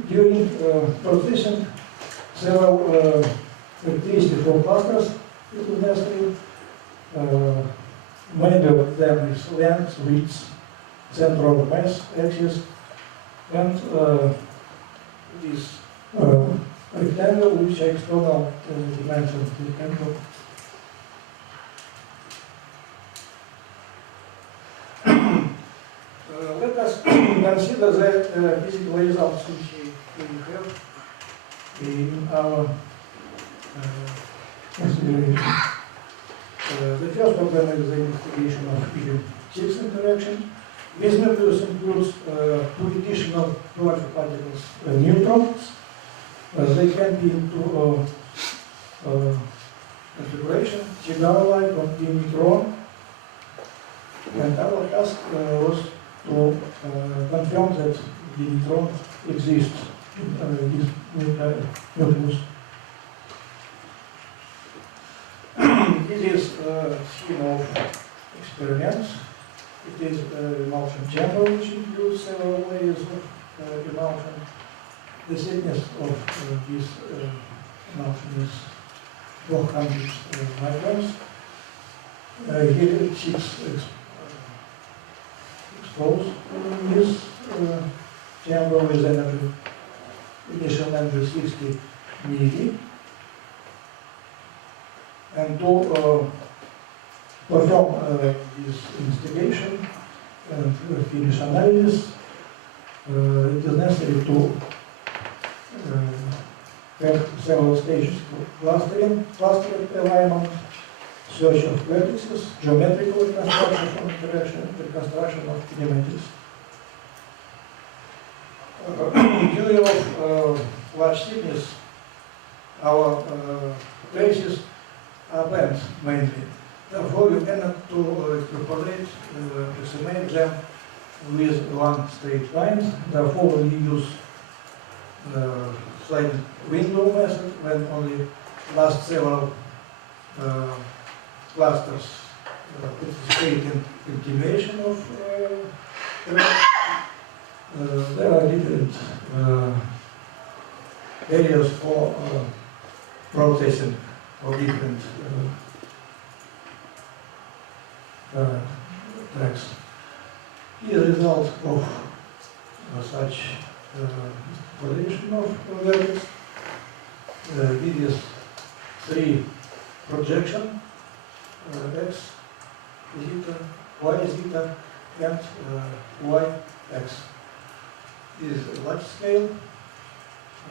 During transition, several characteristics of clusters is necessary. Many of them is length, width, center of mass, axis, and this rectangle, which are external dimensions rectangle. Let us consider the physical results which we have in our consideration. The first of them is the investigation of helium-6 interaction. This nucleus includes two additional larger particles, neutrons. They can be into configuration, cigar-like or neutron. And our task was to confirm that the neutron exists in this nucleus. This is a scheme of experiments. It is an emulsion chamber which includes several layers of emulsion. The thickness of this emulsion is 400 microns. Here it sits exposed in this chamber with energy, initial energy 60 MeV. And to perform this investigation and finish analysis, it is necessary to have several stages for clustering alignment, search of vertices, geometrical reconstruction of interaction, reconstruction of kinematics. Due of large thickness, our traces are bent mainly. Therefore, you cannot extrapolate, approximate them with one straight line. Therefore, we use sliding window method when only last several clusters participate in continuation of there are different areas for processing of different tracks. Here, the result of such exploration of values, this is 3 projection, x zeta, y zeta, and y x. This is a large scale,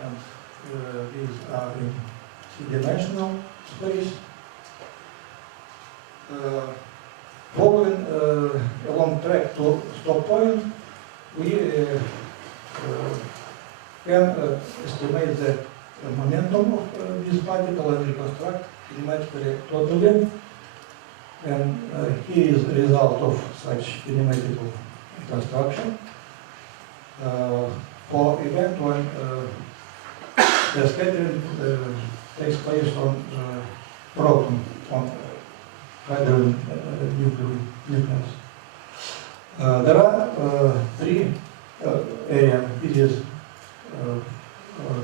and these are in 3-dimensional space. Following a long track to stop point, we can estimate the momentum of this particle and reconstruct kinematically totally. And here is the result of such kinematical reconstruction. For event when the scattering takes place on proton, on hydrogen nucleus. There are 3 areas. This is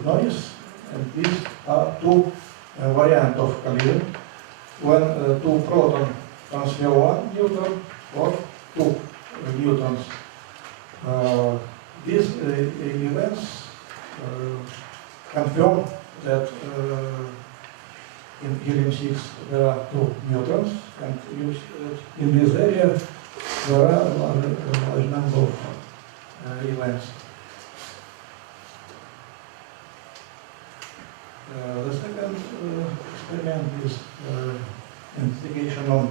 noise, and these are 2 variants of collision. When 2 protons transfer 1 neutron or 2 neutrons. These events confirm that in helium-6 there are 2 neutrons, and in this area there are a large number of events. The second experiment is investigation of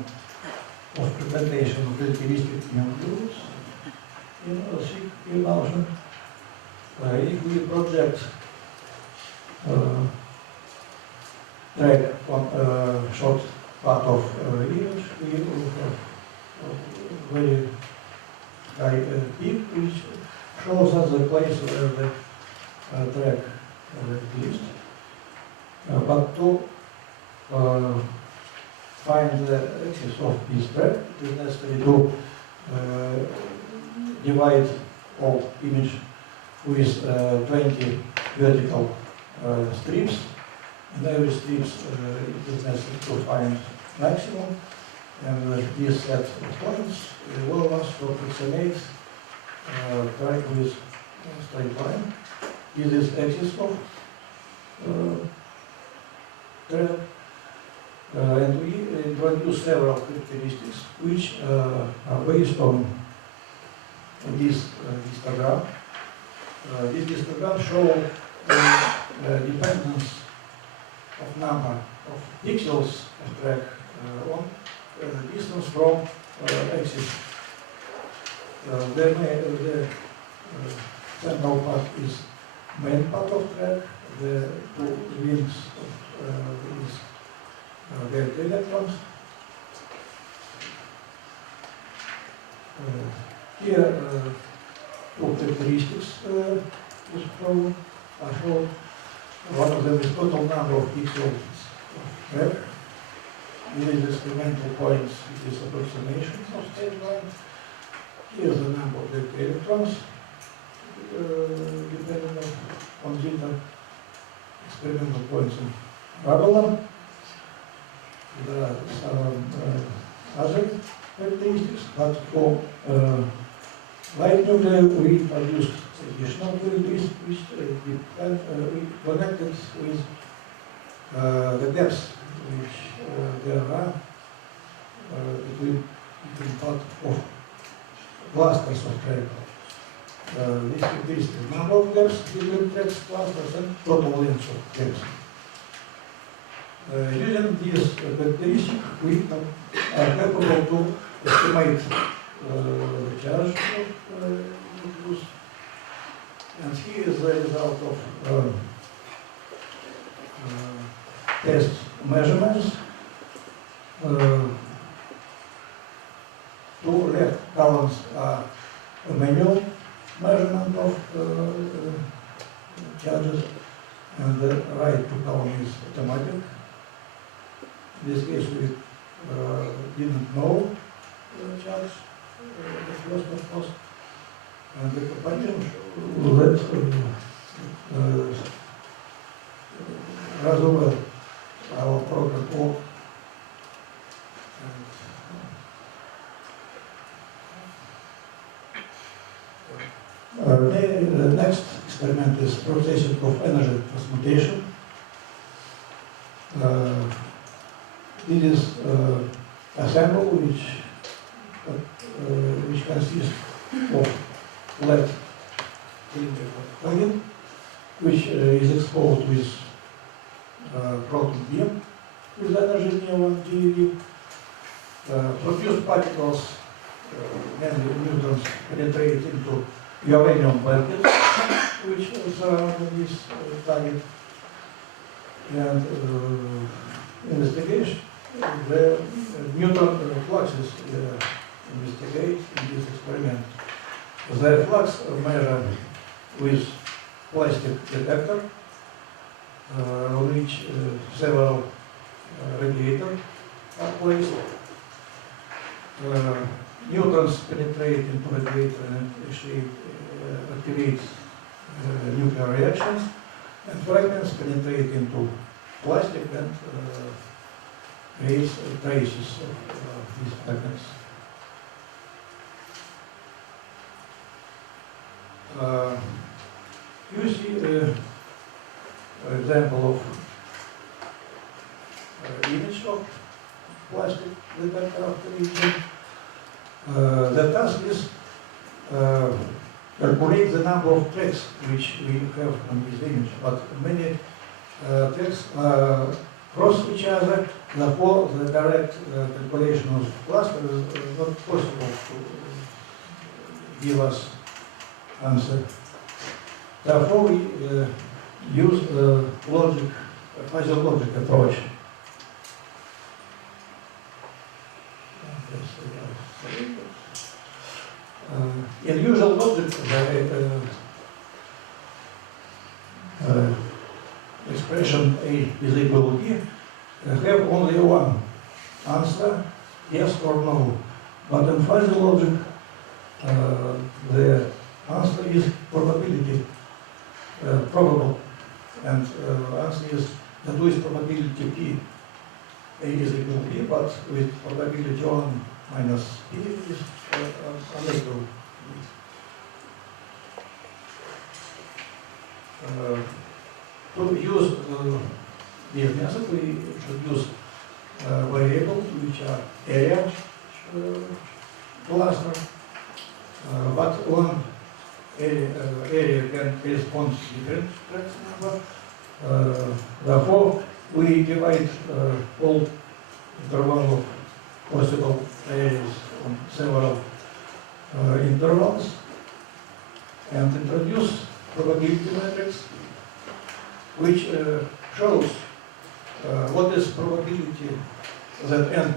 implantation of relativistic nucleus in emulsion. If we project track on a short part of image, we will have a very high peak, which shows us the place where the track exists. But to find the axis of this track, it is necessary to divide all image with 20 vertical strips, and every strips it is necessary to find maximum, and this set of points allow us to approximate track with straight line. This is axis of track, and we introduce several characteristics which are based on this histogram. This histogram shows dependence of number of pixels of track on distance from axis. The central part is main part of track. The 2 wings is the electrons. Here, 2 characteristics is shown. One of them is total number of pixels of track. Here is experimental points, it is approximation of state line. Here is the number of the electrons, depending on zeta. Experimental points in Babylon. There are some other characteristics, but for light nuclei we introduced additional characteristics which we connected with the depths which there are between part of clusters of track. This characteristic number of depths between tracks, clusters, and total length of depths. Using this characteristic, we are capable to estimate the charge of nucleus. And here is the result of test measurements. 2 left columns are a manual measurement of charges, and the right 2 column is automatic. In this case, we didn't know the charge, the first of course, and the companion led rather well our program work. The next experiment is processing of energy transmutation. This is a sample which consists of lead cylindrical which is exposed with proton beam with energy near 1 GeV. Produced particles, mainly neutrons, penetrate into uranium buckets, which surround this target. And investigation, the neutron fluxes investigate in this experiment. The flux measure with plastic detector, on which several radiators are placed. Neutrons penetrate into radiator and actually activate nuclear reactions, and fragments penetrate into plastic and create traces of these fragments. You see an example of image of plastic detector after imaging. The task is calculate the number of tracks which we have on this image, but many tracks cross each other. Therefore, the direct calculation of cluster is not possible to give us answer. Therefore, we use logic, fuzzy logic approach. In usual logic, the expression A is equal to B have only one answer, yes or no. But in fuzzy logic, the answer is probability, probable, and answer is that with probability P. A is equal to B, but with probability 1 minus P is unequal. To use this method, we introduce variables which are area cluster, but one area can correspond to different tracks number. Therefore, we divide all interval of possible areas on several intervals and introduce probability matrix which shows what is probability that n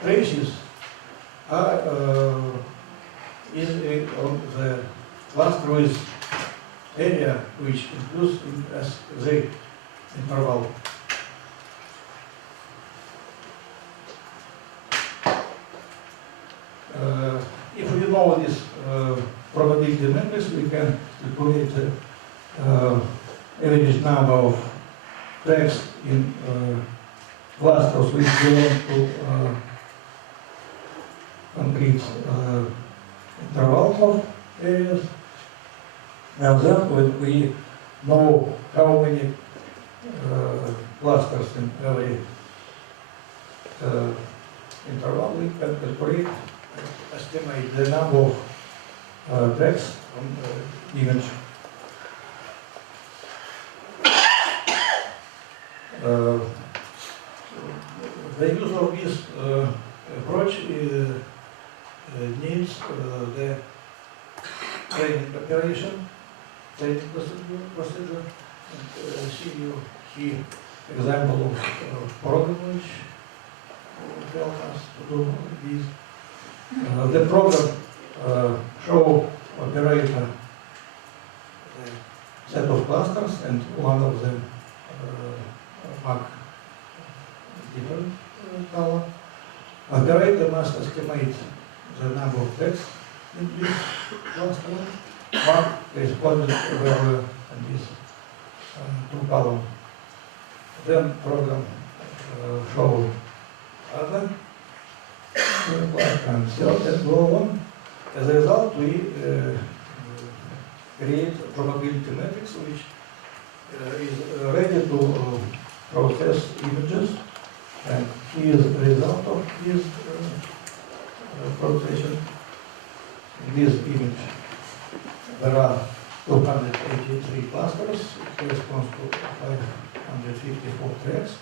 traces are on the cluster with area which includes as z interval. If we know this probability matrix, we can calculate the average number of tracks in clusters which belong to concrete intervals of areas. And then when we know how many clusters in every interval, we can calculate, estimate the number of tracks on the image. The use of this approach needs the training preparation, training procedure, and see you here example of program which help us to do this. The program show operator a set of clusters, and one of them mark different color. operator must estimate the number of tracks in this cluster, mark corresponding value in this two column. Then program show other and so and go on. As a result, we create probability matrix which is ready to process images, and here is the result of this processing. In this image, there are 283 clusters, it corresponds to 554 tracks.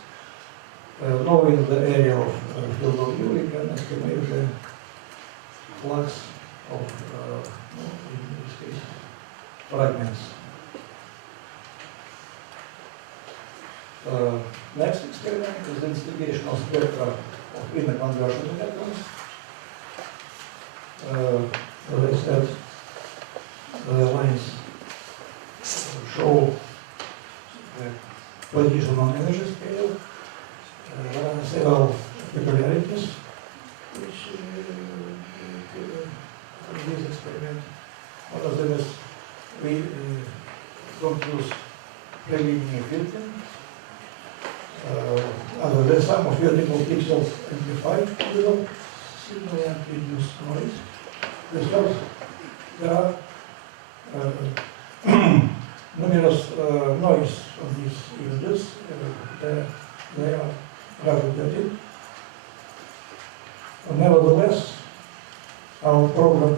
Knowing the area of field of view, we can estimate the flux of, in this case, fragments. Next experiment is the investigation of spectra of inner conversion electrons. As I said, the lines show the position on energy scale. There are several peculiarities which this experiment. One of them is we don't use preliminary filtering. The sum of vertical pixels amplified without signal and reduce noise. Because there are numerous noise on these images. They are rather dirty. Nevertheless, our program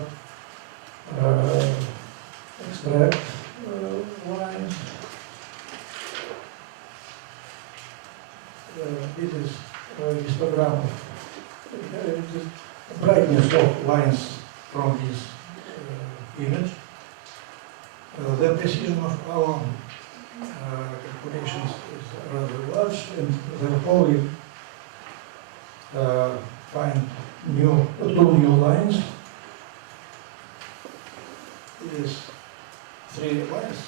extract lines. This is histogram of the brightness of lines from this image. The precision of our calculations is rather large, and therefore we find two new lines. It is three lines,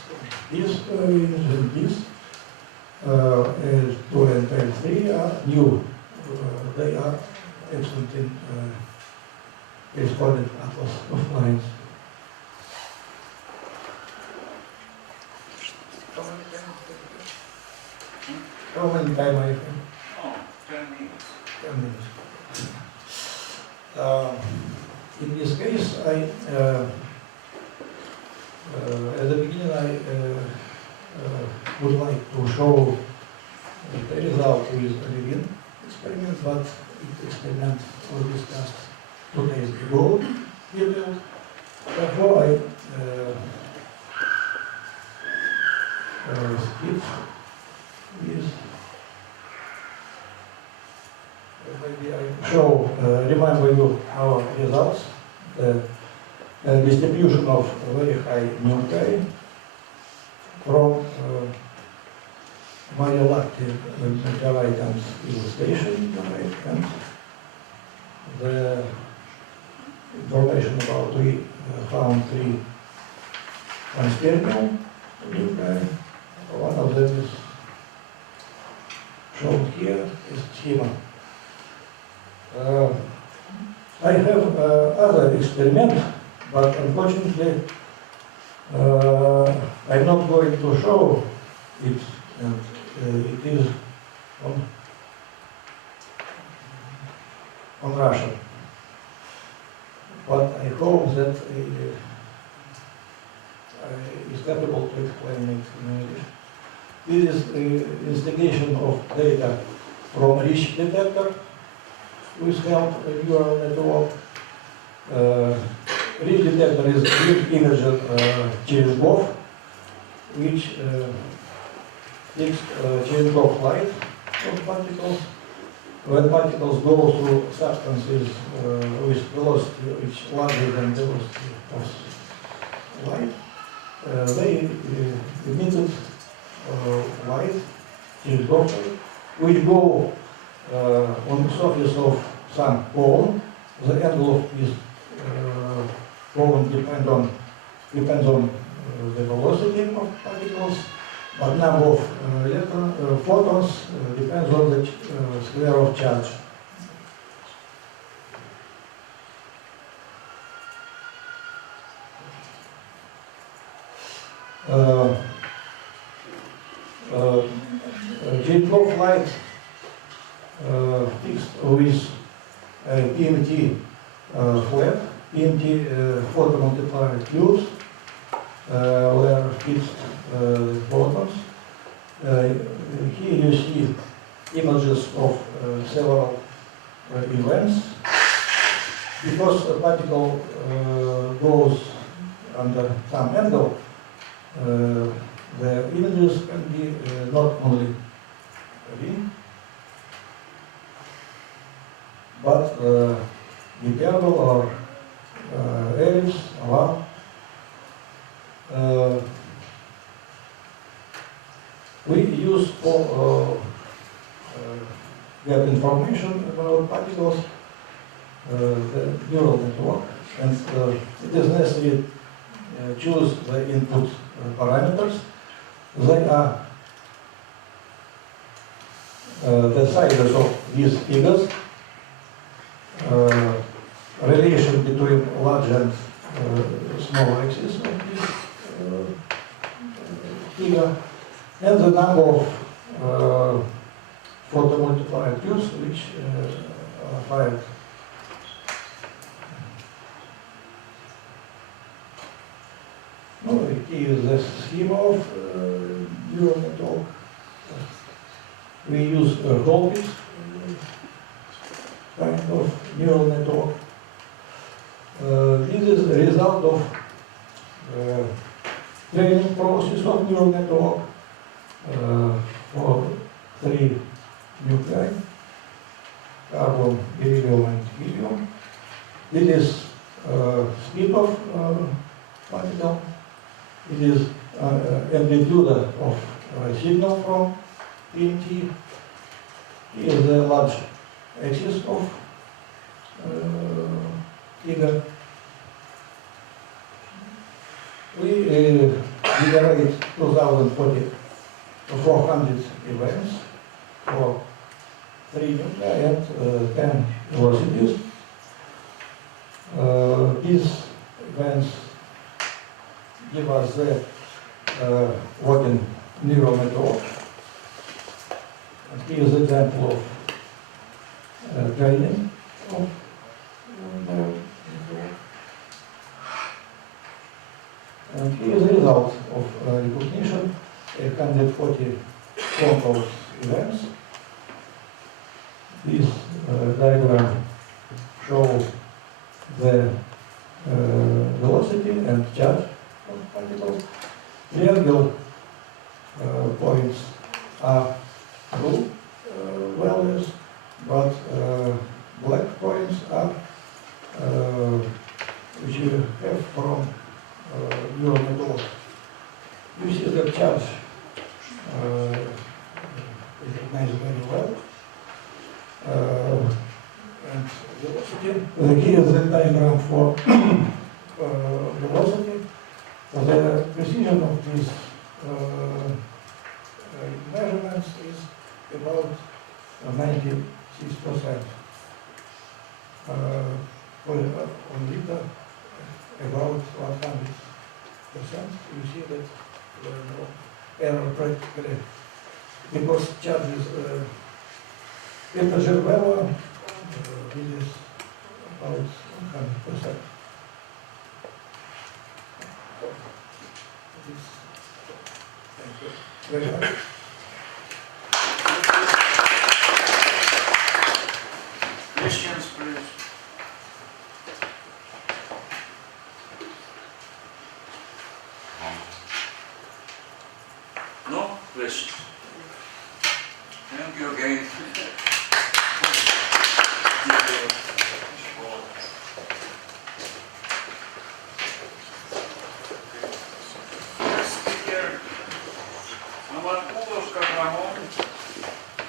this image and this. L2 and L3 are new. They are absent in corresponding atlas of lines. How many time I have? Oh, 10 minutes. 10 minutes. In this case, at the beginning, I would like to show the result with a Levin experiment, but the experiment was discussed 2 days ago. Therefore, I skip this. Maybe I show, remember you our results. The distribution of very high nuclei from radioactive meteorite and illustration, and the information about we found 3 transdermal nuclei. One of them is shown here, is schema. I have other experiment, but unfortunately I'm not going to show it, and it is on Russian. But I hope that is capable to explain it in English. This is the investigation of data from rich detector with help of neural network. Rich detector is big image Cherenkov, which takes Cherenkov light from particles. When particles go through substances with velocity which is larger than the velocity of light, they emitted light, Cherenkov, which go on the surface of some cone. The angle of this cone depends on the velocity of particles, but number of photons depends on the square of charge. J-12 light fixed with PMT flat, PMT photomultiplier tubes were fixed photons. Here you see images of several events. Because a particle goes under some angle, the images can be not only V, but hyperbole or ellipse, oval. We use for get information about particles the neural network, and it is necessary choose the input parameters. They are the sizes of these figures, relation between large and small axis of this figure, and the number of photomultiplier tubes which are fired. Here is the schema of neural network. We use a Holmes kind of neural network. This is a result of training process of neural network for 3 nuclei, carbon, beryllium, and helium. This is speed of particle. It is amplitude of signal from PMT. Here is the large axis of figure. We generate 2,400 events for 3 nuclei and 10 velocities. These events give us the working neural network. And here is an example of training of neural network. And here is the result of recognition, 140 composed events. This diagram shows the velocity and charge of particles. Triangle points are blue values, but black points are which you have from neural network. You see the charge recognized very well. And velocity. Here is the diagram for velocity. The precision of these measurements is about 96%. On liter, about 100%. You see that there are no error practically, because charge is integer value. This is about 100%. Thank you very much. Questions, please? No questions? Thank you again. Mamatkulov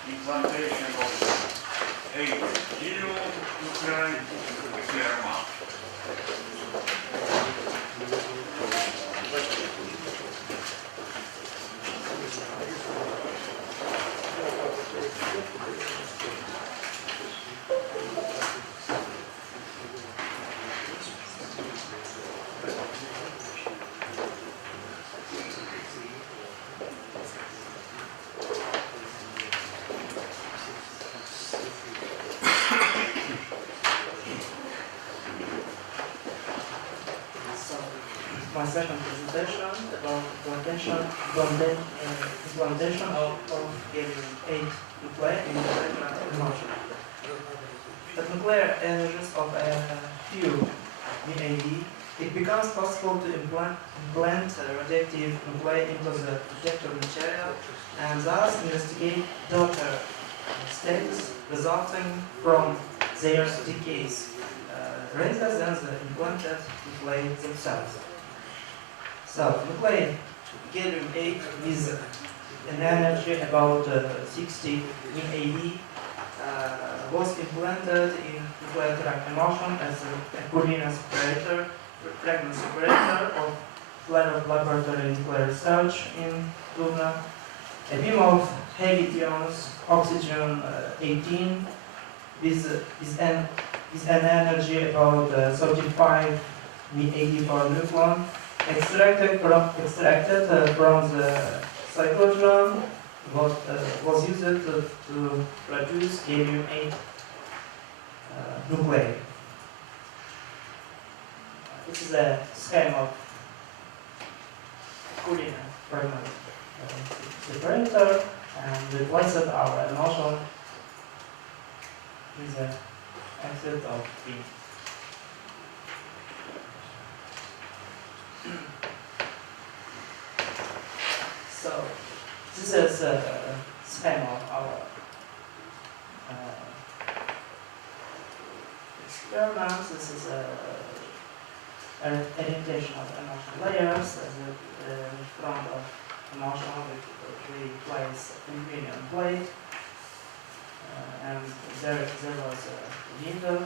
implantation of 8 helium nuclei nuclear mount. my second presentation about implantation of gallium-8 nuclei in the radioactive emulsion. At nuclear energies of a few MeV, it becomes possible to implant radioactive nuclei into the detector material and thus investigate daughter states resulting from their decays, rather than the implanted nuclei themselves. So, nuclei gallium-8 is an energy about 60 MeV, was implanted in nuclear track emulsion as a Purina separator, pregnant separator of Flare Laboratory Nuclear Research in Dubna. A beam of heavy ions, oxygen 18, is an energy about 35 MeV per nucleon, extracted from the cyclotron, was used to produce gallium-8 nuclei. This is a scheme of Purina pregnant separator, and replaces our emulsion with the exit of B. So this is a scheme of our experiment. This is an orientation of emulsion layers as in front of emulsion. We place aluminum plate, and there was a window,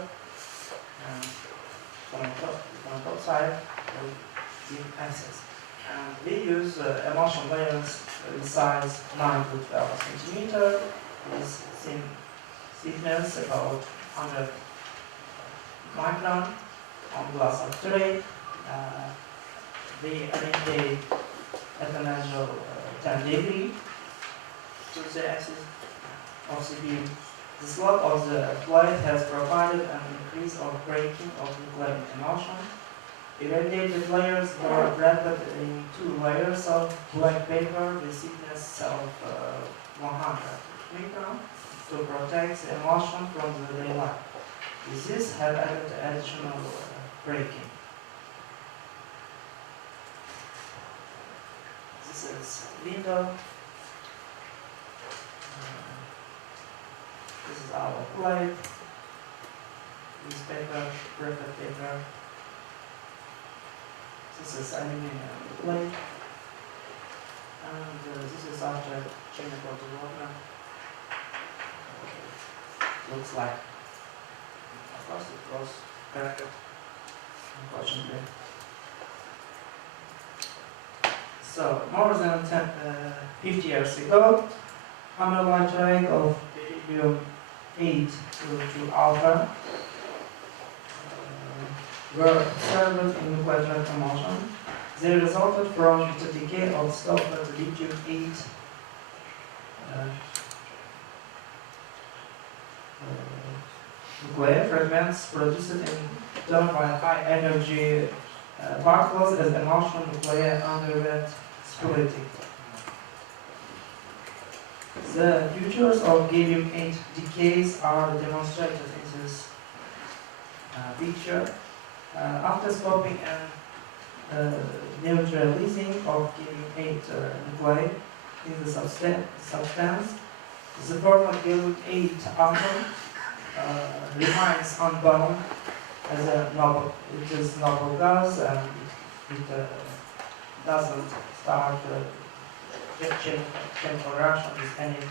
and from top side we give access. And we use emulsion layers with size 9 to 12 centimeter, with thickness about 100 micron on glass substrate. We orientate at an angle 10 degrees to the axis of the beam. The slope of the plate has provided an increase of breaking of nuclear emulsion. Irradiated layers were wrapped in 2 layers of black paper with thickness of 100 micron to protect the emulsion from the daylight. This had added additional breaking. This is window. This is our plate. This paper, wrapped paper. This is aluminum plate. And this is after chemical development. Looks like. Of course, it was cracked, unfortunately. So, more than 50 years ago, amyloid rate of radium-8 to alpha were observed in nuclear track emulsion. They resulted from the decay of stopped lithium-8 nuclear fragments produced in turn by high energy particles as emulsion nuclei underwent splitting. The features of gallium-8 decays are demonstrated in this picture. After stopping and neutralizing of gallium-8 nuclei in the substance, the former gallium-8 atom remains unbound as a noble. It is noble gas, and it doesn't start chemical reaction with any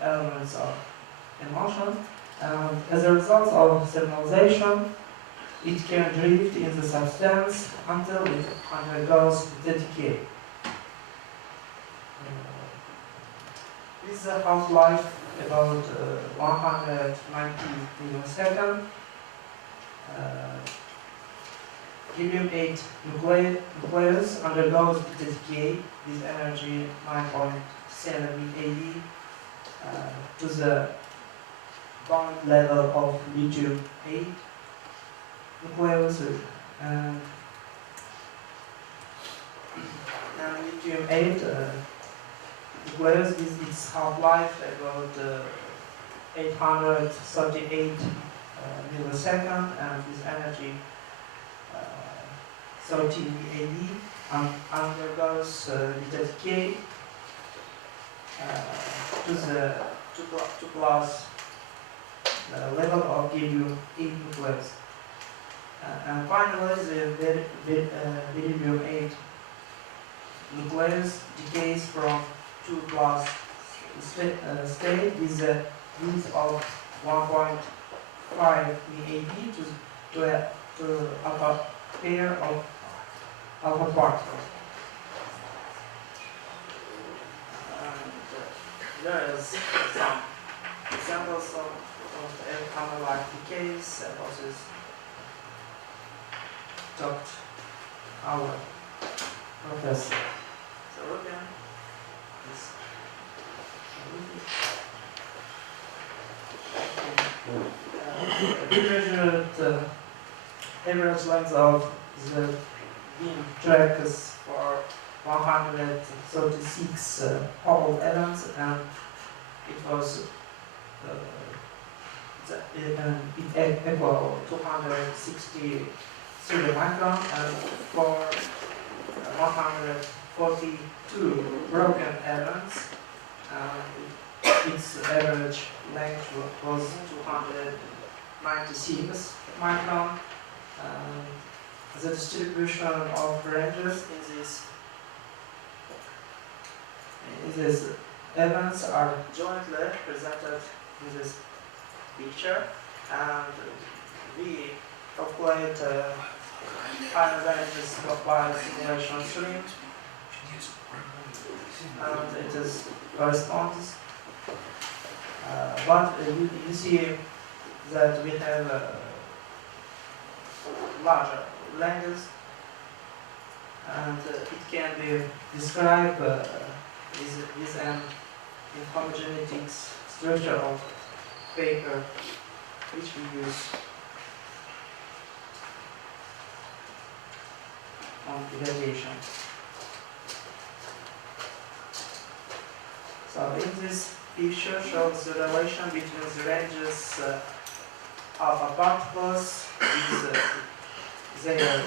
elements of emulsion. And as a result of thermalization, it can drift in the substance until it undergoes the decay. With a half-life about 190 milliseconds, helium-8 nucleus undergoes the decay with energy 9.7 MeV to the bond level of lithium-8 nucleus, and and lithium-8 nucleus is its half-life about 838 millisecond, and its energy 30 MeV, and undergoes beta decay to the 2 plus level of helium-8 nucleus. And finally, the beryllium-8 nucleus decays from 2 plus state with a width of 1.5 MeV to a pair of alpha particles. There is some examples of hammer-like decays process talked our professor Zarubina. We measured average length of the beam tracks for 136 Hubble elements, and it was it equal 263 micron, and for 142 broken elements, its average length was 296 micron. The distribution of ranges in these events are jointly presented in this picture, and we calculate final ranges by simulation stream, and it is corresponds. But you see that we have larger lengths, and it can be described with an homogenetics structure of paper which we use on irradiation. So in this picture shows the relation between the ranges of particles with their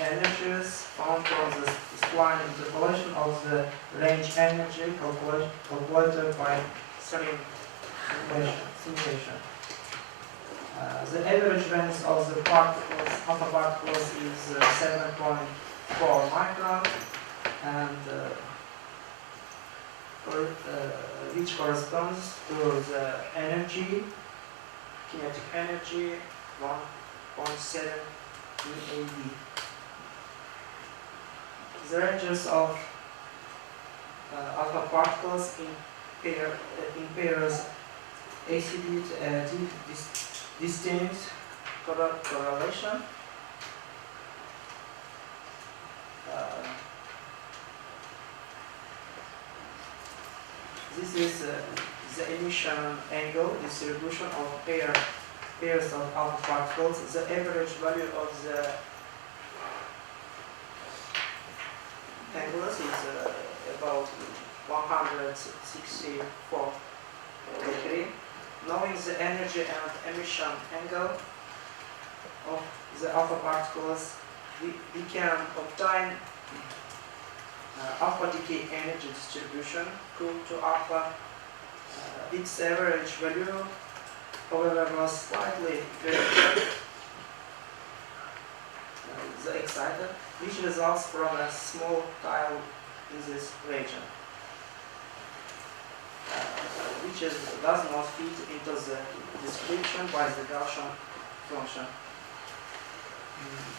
energies found from the spline interpolation of the range energy calculated by stream simulation. The average range of the particles, alpha particles, is 7.4 micron, and which corresponds to the energy, kinetic energy, 1.7 MeV. The ranges of alpha particles in pairs exhibit a distinct correlation. This is the emission angle distribution of pairs of alpha particles. The average value of the angles is about 164 degrees. Knowing the energy and emission angle of the alpha particles, we can obtain alpha decay energy distribution equal to alpha. Its average value, however, was slightly greater the excited, which results from a small tile in this region, which does not fit into the description by the Gaussian function.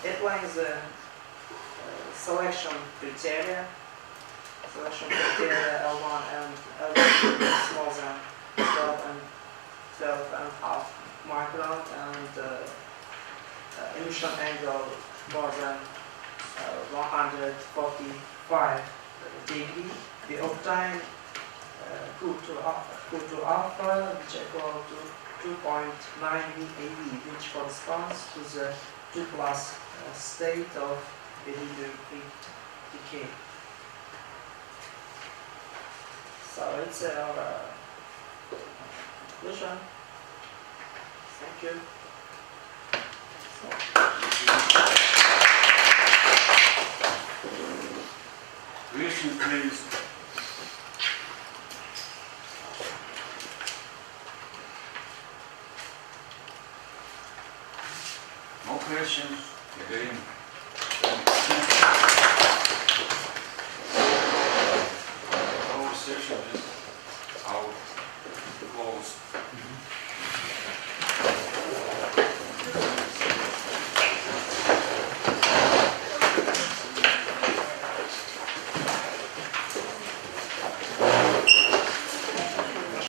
Applying the selection criteria L1 and L2 is smaller than 12.5 micron, and emission angle more than 145 degrees. We obtain Q to alpha, which equal to 2.9 MeV, which corresponds to the 2 plus state of beryllium decay. So it's our conclusion. Thank you. Questions, please. No questions? Again.